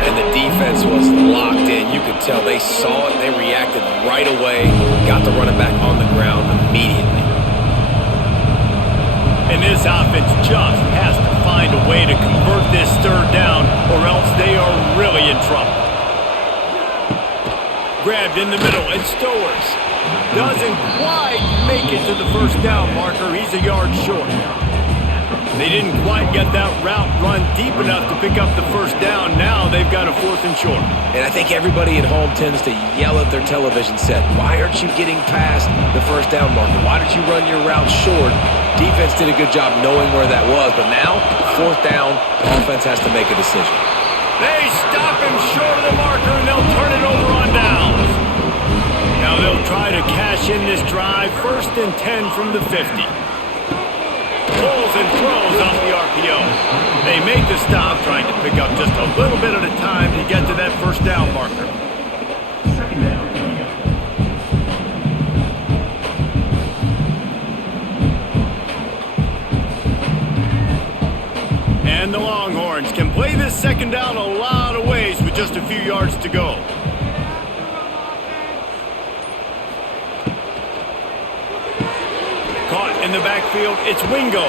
And the defense was locked in. You could tell they saw it. They reacted right away. Got the running back on the ground immediately. And this offense just has to find a way to convert this third down, or else they are really in trouble. Grabbed in the middle, and Stowers doesn't quite make it to the first down marker. He's a yard short. They didn't quite get that route run deep enough to pick up the first down. Now they've got a 4th and short. And I think everybody at home tends to yell at their television set, why aren't you getting past the first down marker? Why did you run your route short? Defense did a good job knowing where that was, but now, 4th down, offense has to make a decision. They stop him short of the marker, and they'll turn it over on downs. Now they'll try to cash in this drive. 1st and 10 from the 50. Pulls and throws off the RPO. They make the stop, trying to pick up just a little bit at a time to get to that first down marker. second down a lot of ways with just a few yards to go. Caught in the backfield, it's Wingo.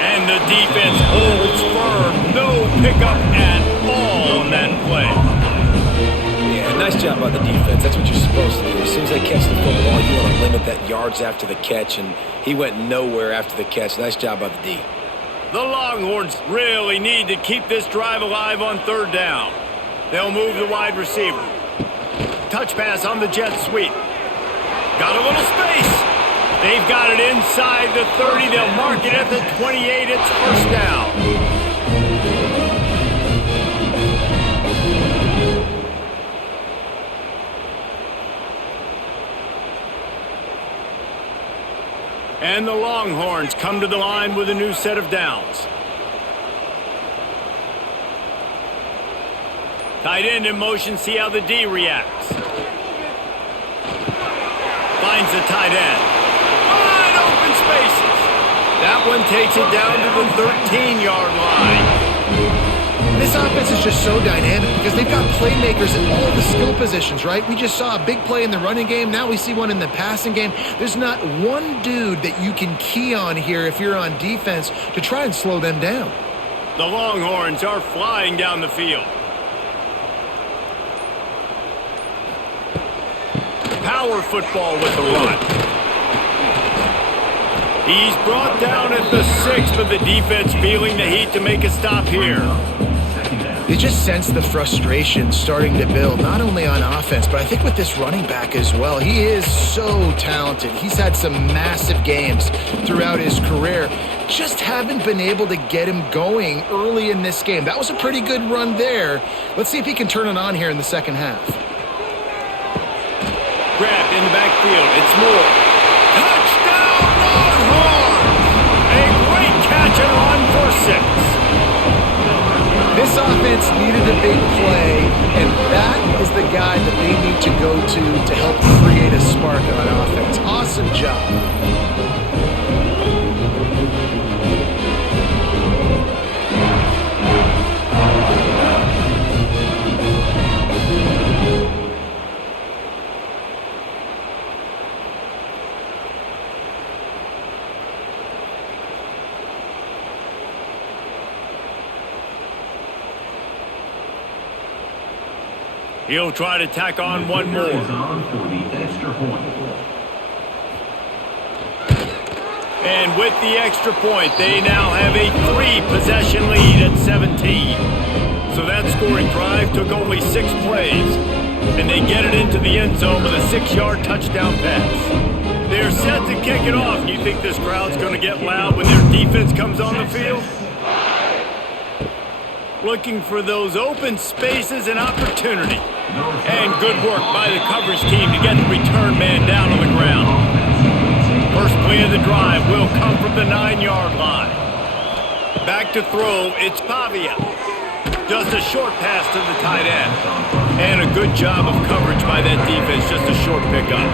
And the defense holds firm. No pickup at all on that play. Yeah, nice job by the defense. That's what you're supposed to do. As soon as they catch the football, you want to limit that yards after the catch, and he went nowhere after the catch. Nice job by the D. The Longhorns really need to keep this drive alive on third down. They'll move the wide receiver. Touch pass on the jet sweep. Got a little space. They've got it inside the 30. They'll mark it at the 28. It's first down. And the Longhorns come to the line with a new set of downs. Tight end in motion, see how the D reacts. Finds the tight end. Wide open spaces. That one takes it down to the 13-yard line. This offense is just so dynamic because they've got playmakers in all the skill positions, right? We just saw a big play in the running game. Now we see one in the passing game. There's not one dude that you can key on here if you're on defense to try and slow them down. The Longhorns are flying down the field. Power football with the run. He's brought down at the 6, but the defense feeling the heat to make a stop here. You just sense the frustration starting to build, not only on offense, but I think with this running back as well. He is so talented. He's had some massive games throughout his career. Just haven't been able to get him going early in this game. That was a pretty good run there. Let's see if he can turn it on here in the second half. Grabbed in the backfield. It's Moore. Touchdown, Longhorns! A great catch and run for 6. This offense needed a big play, and that is the guy that they need to go to help create a spark on offense. Awesome job. He'll try to tack on one more. And with the extra point, they now have a 3-possession lead at 17. So that scoring drive took only 6 plays. And they get it into the end zone with a 6-yard touchdown pass. They're set to kick it off. You think this crowd's going to get loud when their defense comes on the field? Looking for those open spaces and opportunity. And good work by the coverage team to get the return man down on the ground. First play of the drive will come from the 9-yard line. Back to throw, it's Pavia. Just a short pass to the tight end. And a good job of coverage by that defense, just a short pickup.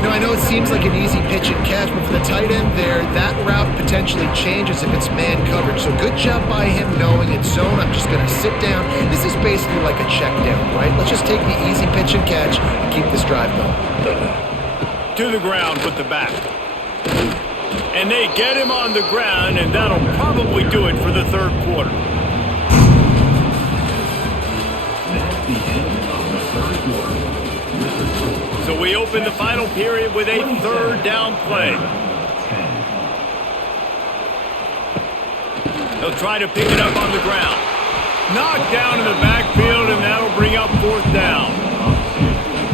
Now, I know it seems like an easy pitch and catch, but for the tight end there, that route potentially changes if it's man coverage. So good job by him knowing it's zone. I'm just going to sit down. This is basically like a check down, right? Let's just take the easy pitch and catch and keep this drive going. To the ground with the back. And they get him on the ground, and that'll probably do it for the third quarter. That's the end of the third quarter. So we open the final period with a third down play. They'll try to pick it up on the ground. Knocked down in the backfield, and that'll bring up fourth down.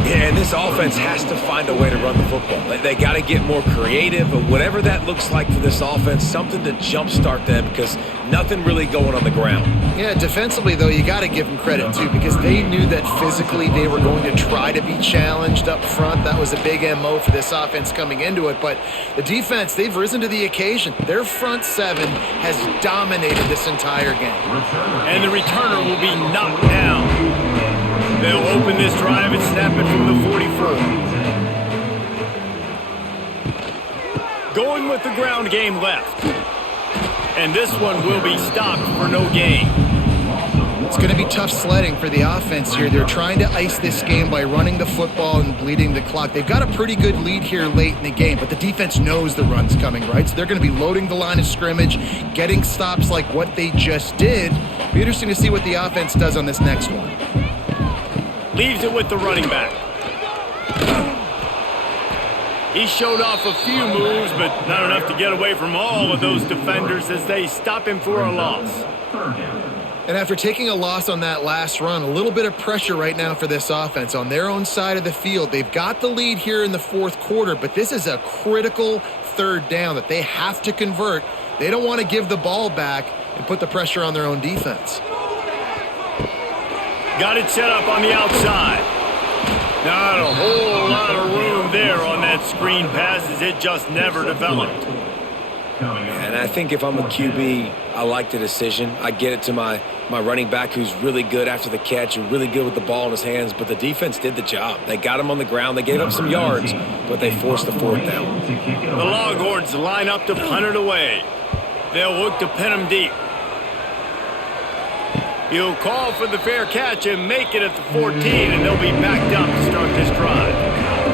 Yeah, and this offense has to find a way to run the football. They got to get more creative, but whatever that looks like for this offense, something to jumpstart them because nothing really going on the ground. Yeah, defensively, though, you got to give them credit, too, because they knew that physically they were going to try to be challenged up front. That was a big MO for this offense coming into it. But the defense, they've risen to the occasion. Their front seven has dominated this entire game. And the returner will be knocked down. They'll open this drive and snap it from the 44. Going with the ground game left. And this one will be stopped for no gain. It's going to be tough sledding for the offense here. They're trying to ice this game by running the football and bleeding the clock. They've got a pretty good lead here late in the game, but the defense knows the run's coming, right? So they're going to be loading the line of scrimmage, getting stops like what they just did. Be interesting to see what the offense does on this next one. Leaves it with the running back. He showed off a few moves, but not enough to get away from all of those defenders as they stop him for a loss. And after taking a loss on that last run, a little bit of pressure right now for this offense on their own side of the field. They've got the lead here in the fourth quarter, but this is a critical third down that they have to convert. They don't want to give the ball back and put the pressure on their own defense. Got it set up on the outside. Not a whole lot of room there on that screen pass as it just never developed. And I think if I'm a QB, I like the decision. I get it to my running back who's really good after the catch and really good with the ball in his hands, but the defense did the job. They got him on the ground. They gave up some yards, but they forced the fourth down. The Longhorns line up to punt it away. They'll look to pin him deep. He'll call for the fair catch and make it at the 14, and they'll be backed up to start this drive.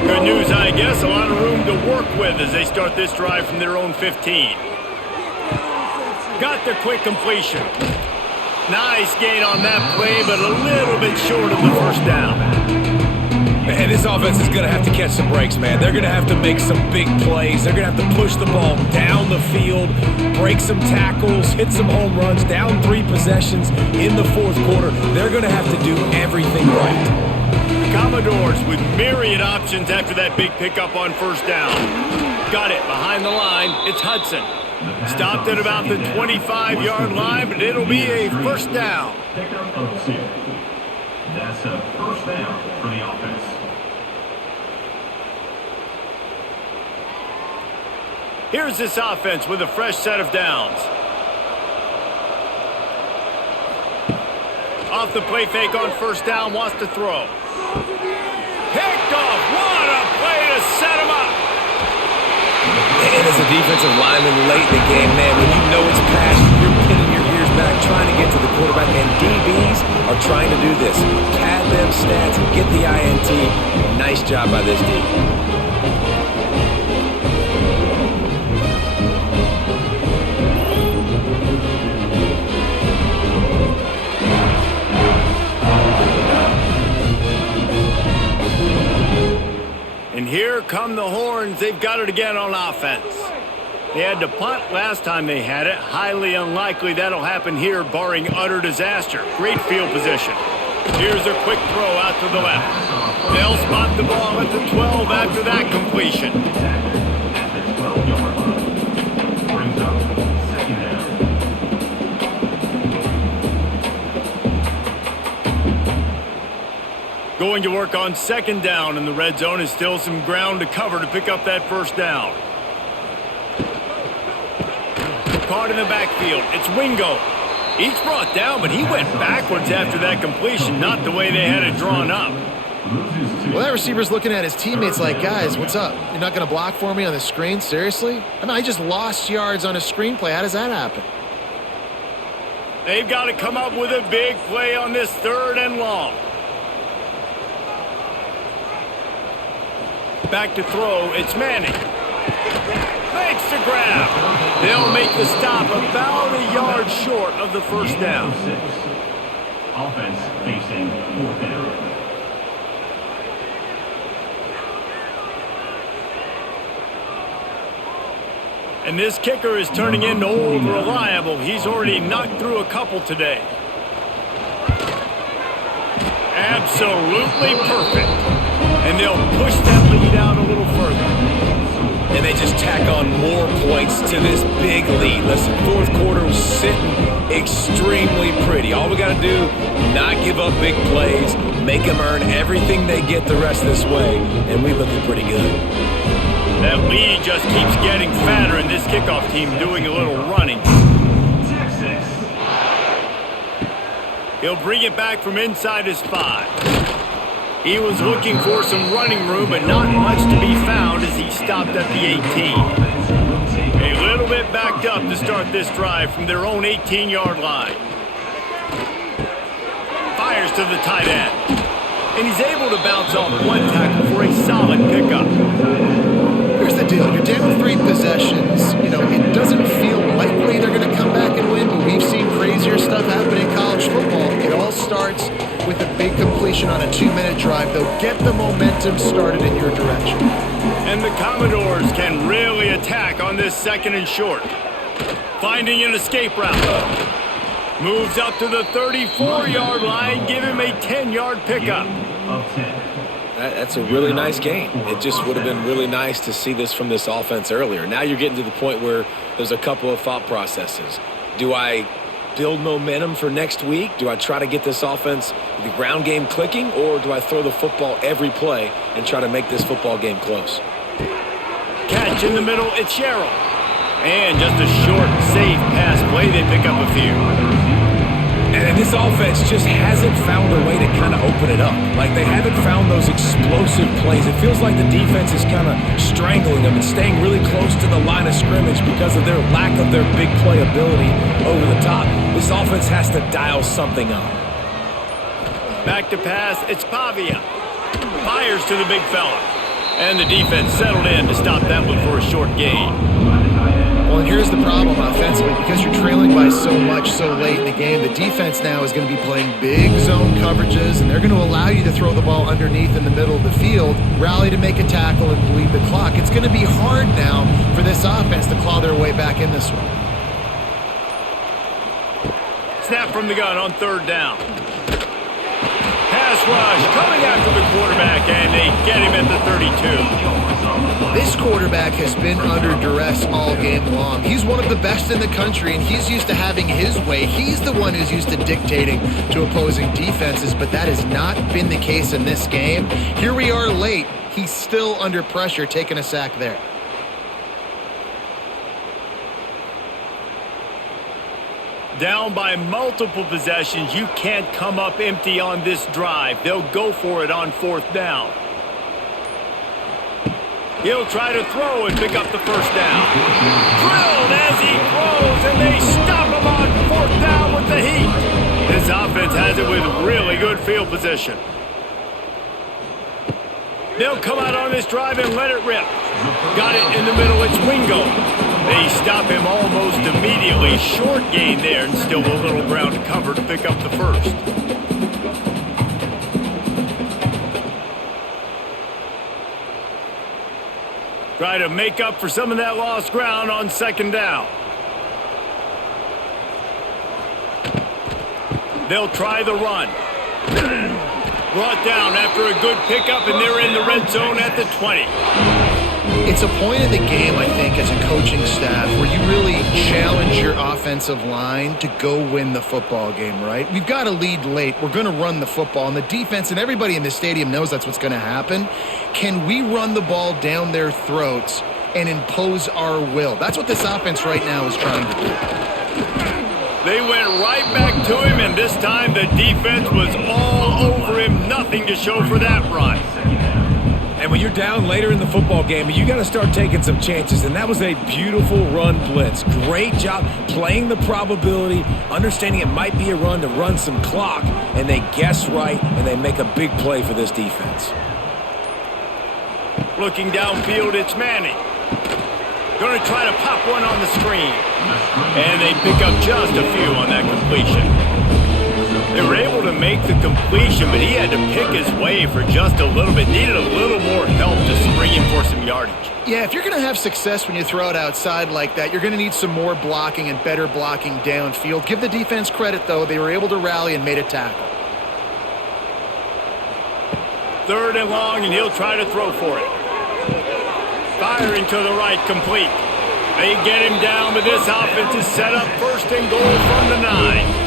Good news, I guess. A lot of room to work with as they start this drive from their own 15. Got the quick completion. Nice gain on that play, but a little bit short of the first down. And this offense is going to have to catch some breaks, man. They're going to have to make some big plays. They're going to have to push the ball down the field, break some tackles, hit some home runs, down 3 possessions in the fourth quarter. They're going to have to do everything right. Commodores with myriad options after that big pickup on first down. Got it behind the line. It's Hudson. Stopped at about the 25-yard line, but it'll be a first down. Pickup of 2. That's a first down for the offense. Here's this offense with a fresh set of downs. Off the play fake on first down, wants to throw. Picked off. What a play to set him up. And as a defensive lineman late in the game, man, when you know it's past, you're pinning your ears back, trying to get to the quarterback, and DBs are trying to do this. Pad them stats and get the INT. Nice job by this D. And here come the Horns. They've got it again on offense. They had to punt last time they had it. Highly unlikely that'll happen here, barring utter disaster. Great field position. Here's a quick throw out to the left. They'll spot the ball at the 12 after that completion. At the 12-yard line. Brings up second down. Going to work on second down in the red zone is still some ground to cover to pick up that first down. Caught in the backfield. It's Wingo. He's brought down, but he went backwards after that completion, not the way they had it drawn up. Well, that receiver's looking at his teammates like, guys, what's up? You're not going to block for me on the screen? Seriously? I mean, I just lost yards on a screenplay. How does that happen? They've got to come up with a big play on this third and long. Back to throw. It's Manning. Makes the grab. They'll make the stop about a yard short of the first down. Offense facing fourth down. And this kicker is turning into old reliable. He's already knocked through a couple today. Absolutely perfect. And they'll push that lead out a little further. And they just tack on more points to this big lead. Listen, fourth quarter was sitting extremely pretty. All we got to do, not give up big plays, make them earn everything they get the rest of this way, and we're looking pretty good. That lead just keeps getting fatter, and this kickoff team doing a little running. Texas. He'll bring it back from inside his 5. He was looking for some running room, but not much to be found as he stopped at the 18. A little bit backed up to start this drive from their own 18-yard line. fires to the tight end. And he's able to bounce off one tackle for a solid pickup. Here's the deal. You're down 3 possessions. You know, it doesn't feel likely they're going to come back and win, but we've seen crazier stuff happen in college football. It all starts with a big completion on a 2-minute drive. They'll get the momentum started in your direction. And the Commodores can really attack on this 2nd and short. Finding an escape route. Moves up to the 34-yard line, give him a 10-yard pickup. That's a really nice game. It just would have been really nice to see this from this offense earlier. Now you're getting to the point where there's a couple of thought processes. Do I build momentum for next week? Do I try to get this offense, the ground game clicking, or do I throw the football every play and try to make this football game close? Catch in the middle, it's Sherrill. And just a short, safe pass play, they pick up a few. And this offense just hasn't found a way to kind of open it up. Like, they haven't found those explosive plays. It feels like the defense is kind of strangling them and staying really close to the line of scrimmage because of their lack of their big play ability over the top. This offense has to dial something up. Back to pass, it's Pavia. Fires to the big fella. And the defense settled in to stop that one for a short gain. Well, and here's the problem offensively. Because you're trailing by so much so late in the game, the defense now is going to be playing big zone coverages, and they're going to allow you to throw the ball underneath in the middle of the field, rally to make a tackle, and bleed the clock. It's going to be hard now for this offense to claw their way back in this one. Snap from the gun on 3rd down. Pass rush coming after the quarterback, and they get him at the 32. This quarterback has been under duress all game long. He's one of the best in the country, and he's used to having his way. He's the one who's used to dictating to opposing defenses, but that has not been the case in this game. Here we are late. He's still under pressure, taking a sack there. Down by multiple possessions, you can't come up empty on this drive. They'll go for it on 4th down. He'll try to throw and pick up the 1st down. Drilled as he throws, and they stop him on 4th down with the heat. This offense has it with really good field position. They'll come out on this drive and let it rip. Got it in the middle, it's Wingo. They stop him almost immediately. Short gain there, and still a little ground to cover to pick up the 1st. Try to make up for some of that lost ground on 2nd down. They'll try the run. Brought down after a good pickup, and they're in the red zone at the 20. It's a point in the game, I think, as a coaching staff where you really challenge your offensive line to go win the football game, right? We've got a lead late. We're going to run the football, and the defense and everybody in the stadium knows that's what's going to happen. Can we run the ball down their throats and impose our will? That's what this offense right now is trying to do. They went right back to him, and this time the defense was all over him. Nothing to show for that run. And when you're down later in the football game, you got to start taking some chances. And that was a beautiful run blitz. Great job playing the probability, understanding it might be a run to run some clock. And they guess right, and they make a big play for this defense. Looking downfield, it's Manning. Going to try to pop one on the screen. And they pick up just a few on that completion. They were able to make the completion, but he had to pick his way for just a little bit. Needed a little more help to spring him for some yardage. Yeah, if you're going to have success when you throw it outside like that, you're going to need some more blocking and better blocking downfield. Give the defense credit, though. They were able to rally and made a tackle. 3rd and long, and he'll try to throw for it. Firing to the right, complete. They get him down, but this offense is set up 1st and goal from the 9.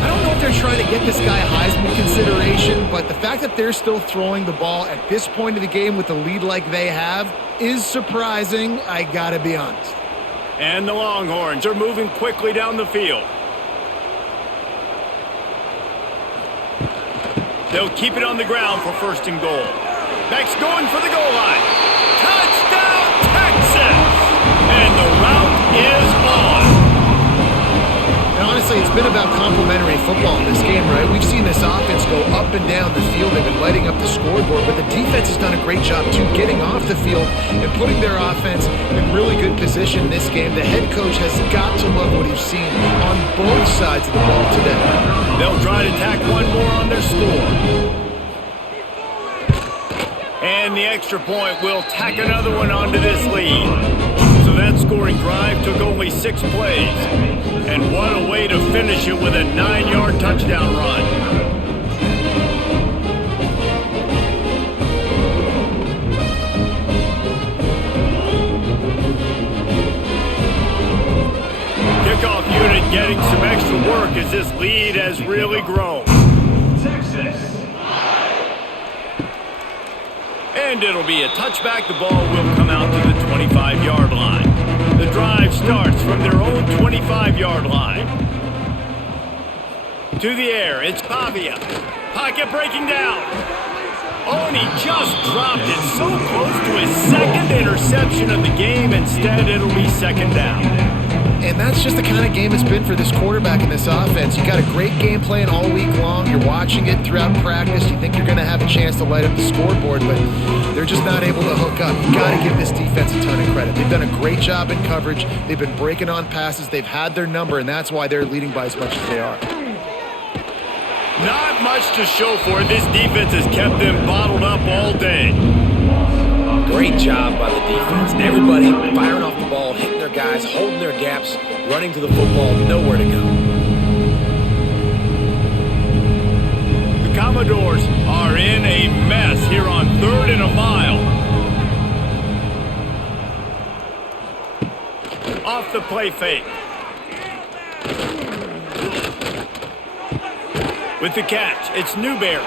I don't know if they're trying to get this guy Heisman consideration, but the fact that they're still throwing the ball at this point of the game with a lead like they have is surprising, I gotta be honest. And the Longhorns are moving quickly down the field. They'll keep it on the ground for 1st and goal. Beck's going for the goal line. Touchdown, Texas! And the route is on. And honestly, it's it's been about complementary football in this game, right? We've seen this offense go up and down the field. They've been lighting up the scoreboard, but the defense has done a great job, too, getting off the field and putting their offense in really good position in this game. The head coach has got to love what he's seen on both sides of the ball today. They'll try to tack one more on their score. And the extra point will tack another one onto this lead. So that scoring drive took only 6 plays. And what a way to finish it with a 9-yard touchdown run. Kickoff unit getting some extra work as this lead has really grown. Texas. And it'll be a touchback. The ball will come out to the 25-yard line. The drive starts from their own 25-yard line. To the air, it's Pavia. Pocket breaking down. Oh, and he just dropped it so close to his second interception of the game. Instead, it'll be second down. And that's just the kind of game it's been for this quarterback in this offense. You got a great game plan all week long. You're watching it throughout practice. You think you're going to have a chance to light up the scoreboard, but they're just not able to hook up. You got to give this defense a ton of credit. They've done a great job in coverage. They've been breaking on passes. They've had their number, and that's why they're leading by as much as they are. Not much to show for it. This defense has kept them bottled up all day. Great job by the defense. Everybody firing off the ball, hitting their guys, holding their gaps, running to the football, nowhere to go. The Commodores are in a mess here on 3rd and a mile. Off the play fake. With the catch, it's Newberry.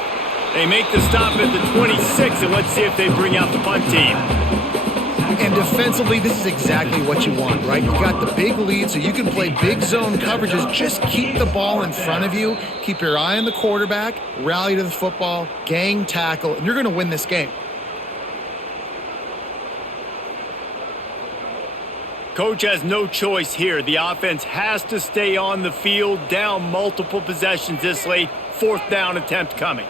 They make the stop at the 26, and let's see if they bring out the punt team. And defensively, this is exactly what you want, right? You got the big lead, so you can play big zone coverages. Just keep the ball in front of you. Keep your eye on the quarterback. Rally to the football. Gang tackle. And you're going to win this game. Coach has no choice here. The offense has to stay on the field, down multiple possessions this late. 4th down attempt coming.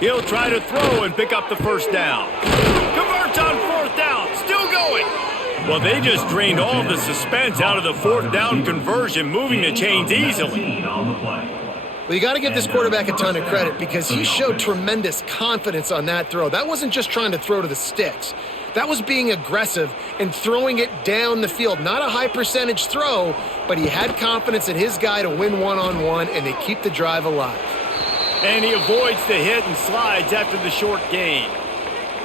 He'll try to throw and pick up the first down. Converts on 4th down. Still going. Well, they just drained all the suspense out of the 4th down conversion, moving the chains easily. Well, you got to give this quarterback a ton of credit because he showed tremendous confidence on that throw. That wasn't just trying to throw to the sticks. That was being aggressive and throwing it down the field. Not a high percentage throw, but he had confidence in his guy to win one-on-one, and they keep the drive alive. And he avoids the hit and slides after the short gain.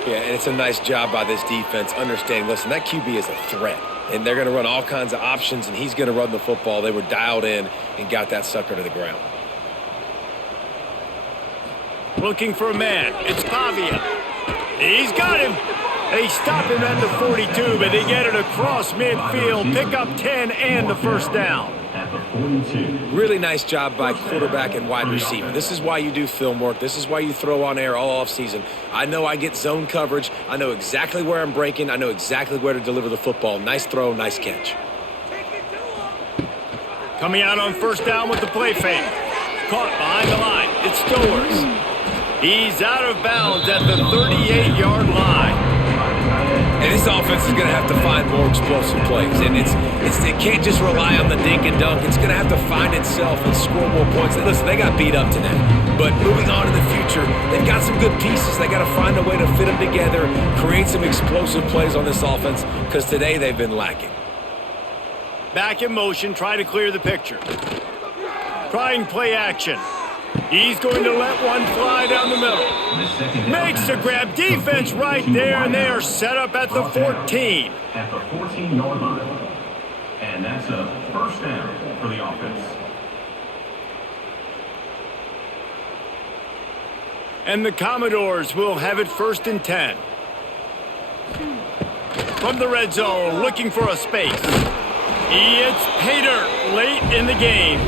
Yeah, and it's a nice job by this defense understanding, listen, that QB is a threat. And they're going to run all kinds of options, and he's going to run the football. They were dialed in and got that sucker to the ground. Looking for a man. It's Pavia. He's got him. They stop him at the 42, but they get it across midfield. Pick up 10 and the first down. Really nice job by quarterback and wide receiver. This is why you do film work. This is why you throw on air all offseason. I know I get zone coverage. I know exactly where I'm breaking. I know exactly where to deliver the football. Nice throw, nice catch. Coming out on 1st down with the play fake. Caught behind the line. It's Stowers. He's out of bounds at the 38-yard line. And this offense is going to have to find more explosive plays. And it can't just rely on the dink and dunk. It's going to have to find itself and score more points. And listen, they got beat up today. But moving on in the future, they've got some good pieces. They got to find a way to fit them together, create some explosive plays on this offense, because today they've been lacking. Back in motion, try to clear the picture. Trying play action. He's going to let one fly down the middle. Makes the grab. Defense right there, and they are set up at the 14. At the 14-yard line. And that's a first down for the offense. And the Commodores will have it 1st and 10. From the red zone, looking for a space. It's Pater late in the game.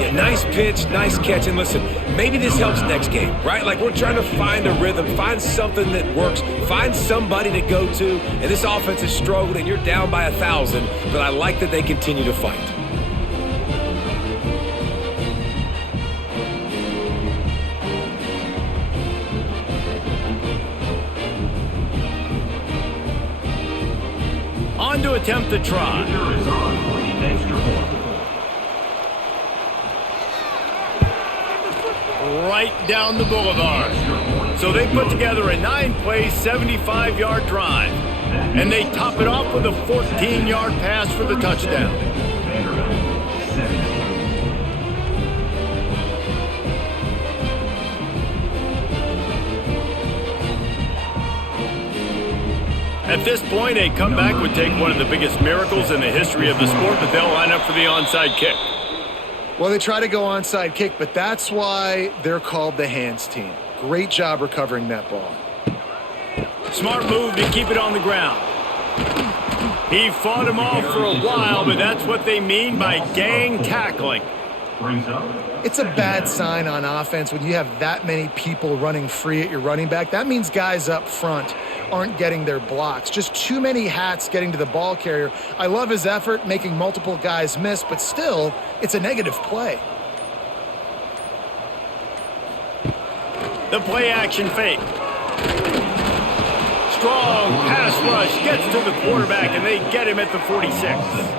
Yeah, nice pitch, nice catch, and listen, maybe this helps next game, right? Like, we're trying to find a rhythm, find something that works, find somebody to go to, and this offense has struggled, and you're down by 1,000, but I like that they continue to fight. on to attempt the try. Kicker is on for the extra point. Right down the boulevard. So they put together a 9-play, 75-yard drive. And they top it off with a 14-yard pass for the touchdown. Vanderbilt, 17. At this point, a comeback would take one of the biggest miracles in the history of the sport, but they'll line up for the onside kick. Well, they try to go onside kick, but that's why they're called the hands team. Great job recovering that ball. Smart move to keep it on the ground. He fought him off for a while, but that's what they mean by gang tackling. Brings up. It's a bad sign on offense when you have that many people running free at your running back. That means guys up front aren't getting their blocks. Just too many hats getting to the ball carrier. I love his effort, making multiple guys miss, but still, it's a negative play. The play action fake. Strong pass rush gets to the quarterback, and they get him at the 46.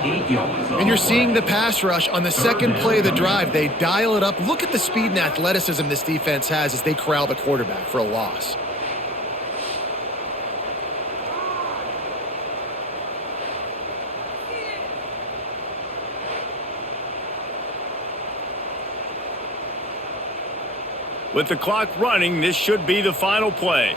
8 yards. And you're seeing the pass rush on the second play of the drive. They dial it up. Look at the speed and athleticism this defense has as they corral the quarterback for a loss. With the clock running, this should be the final play.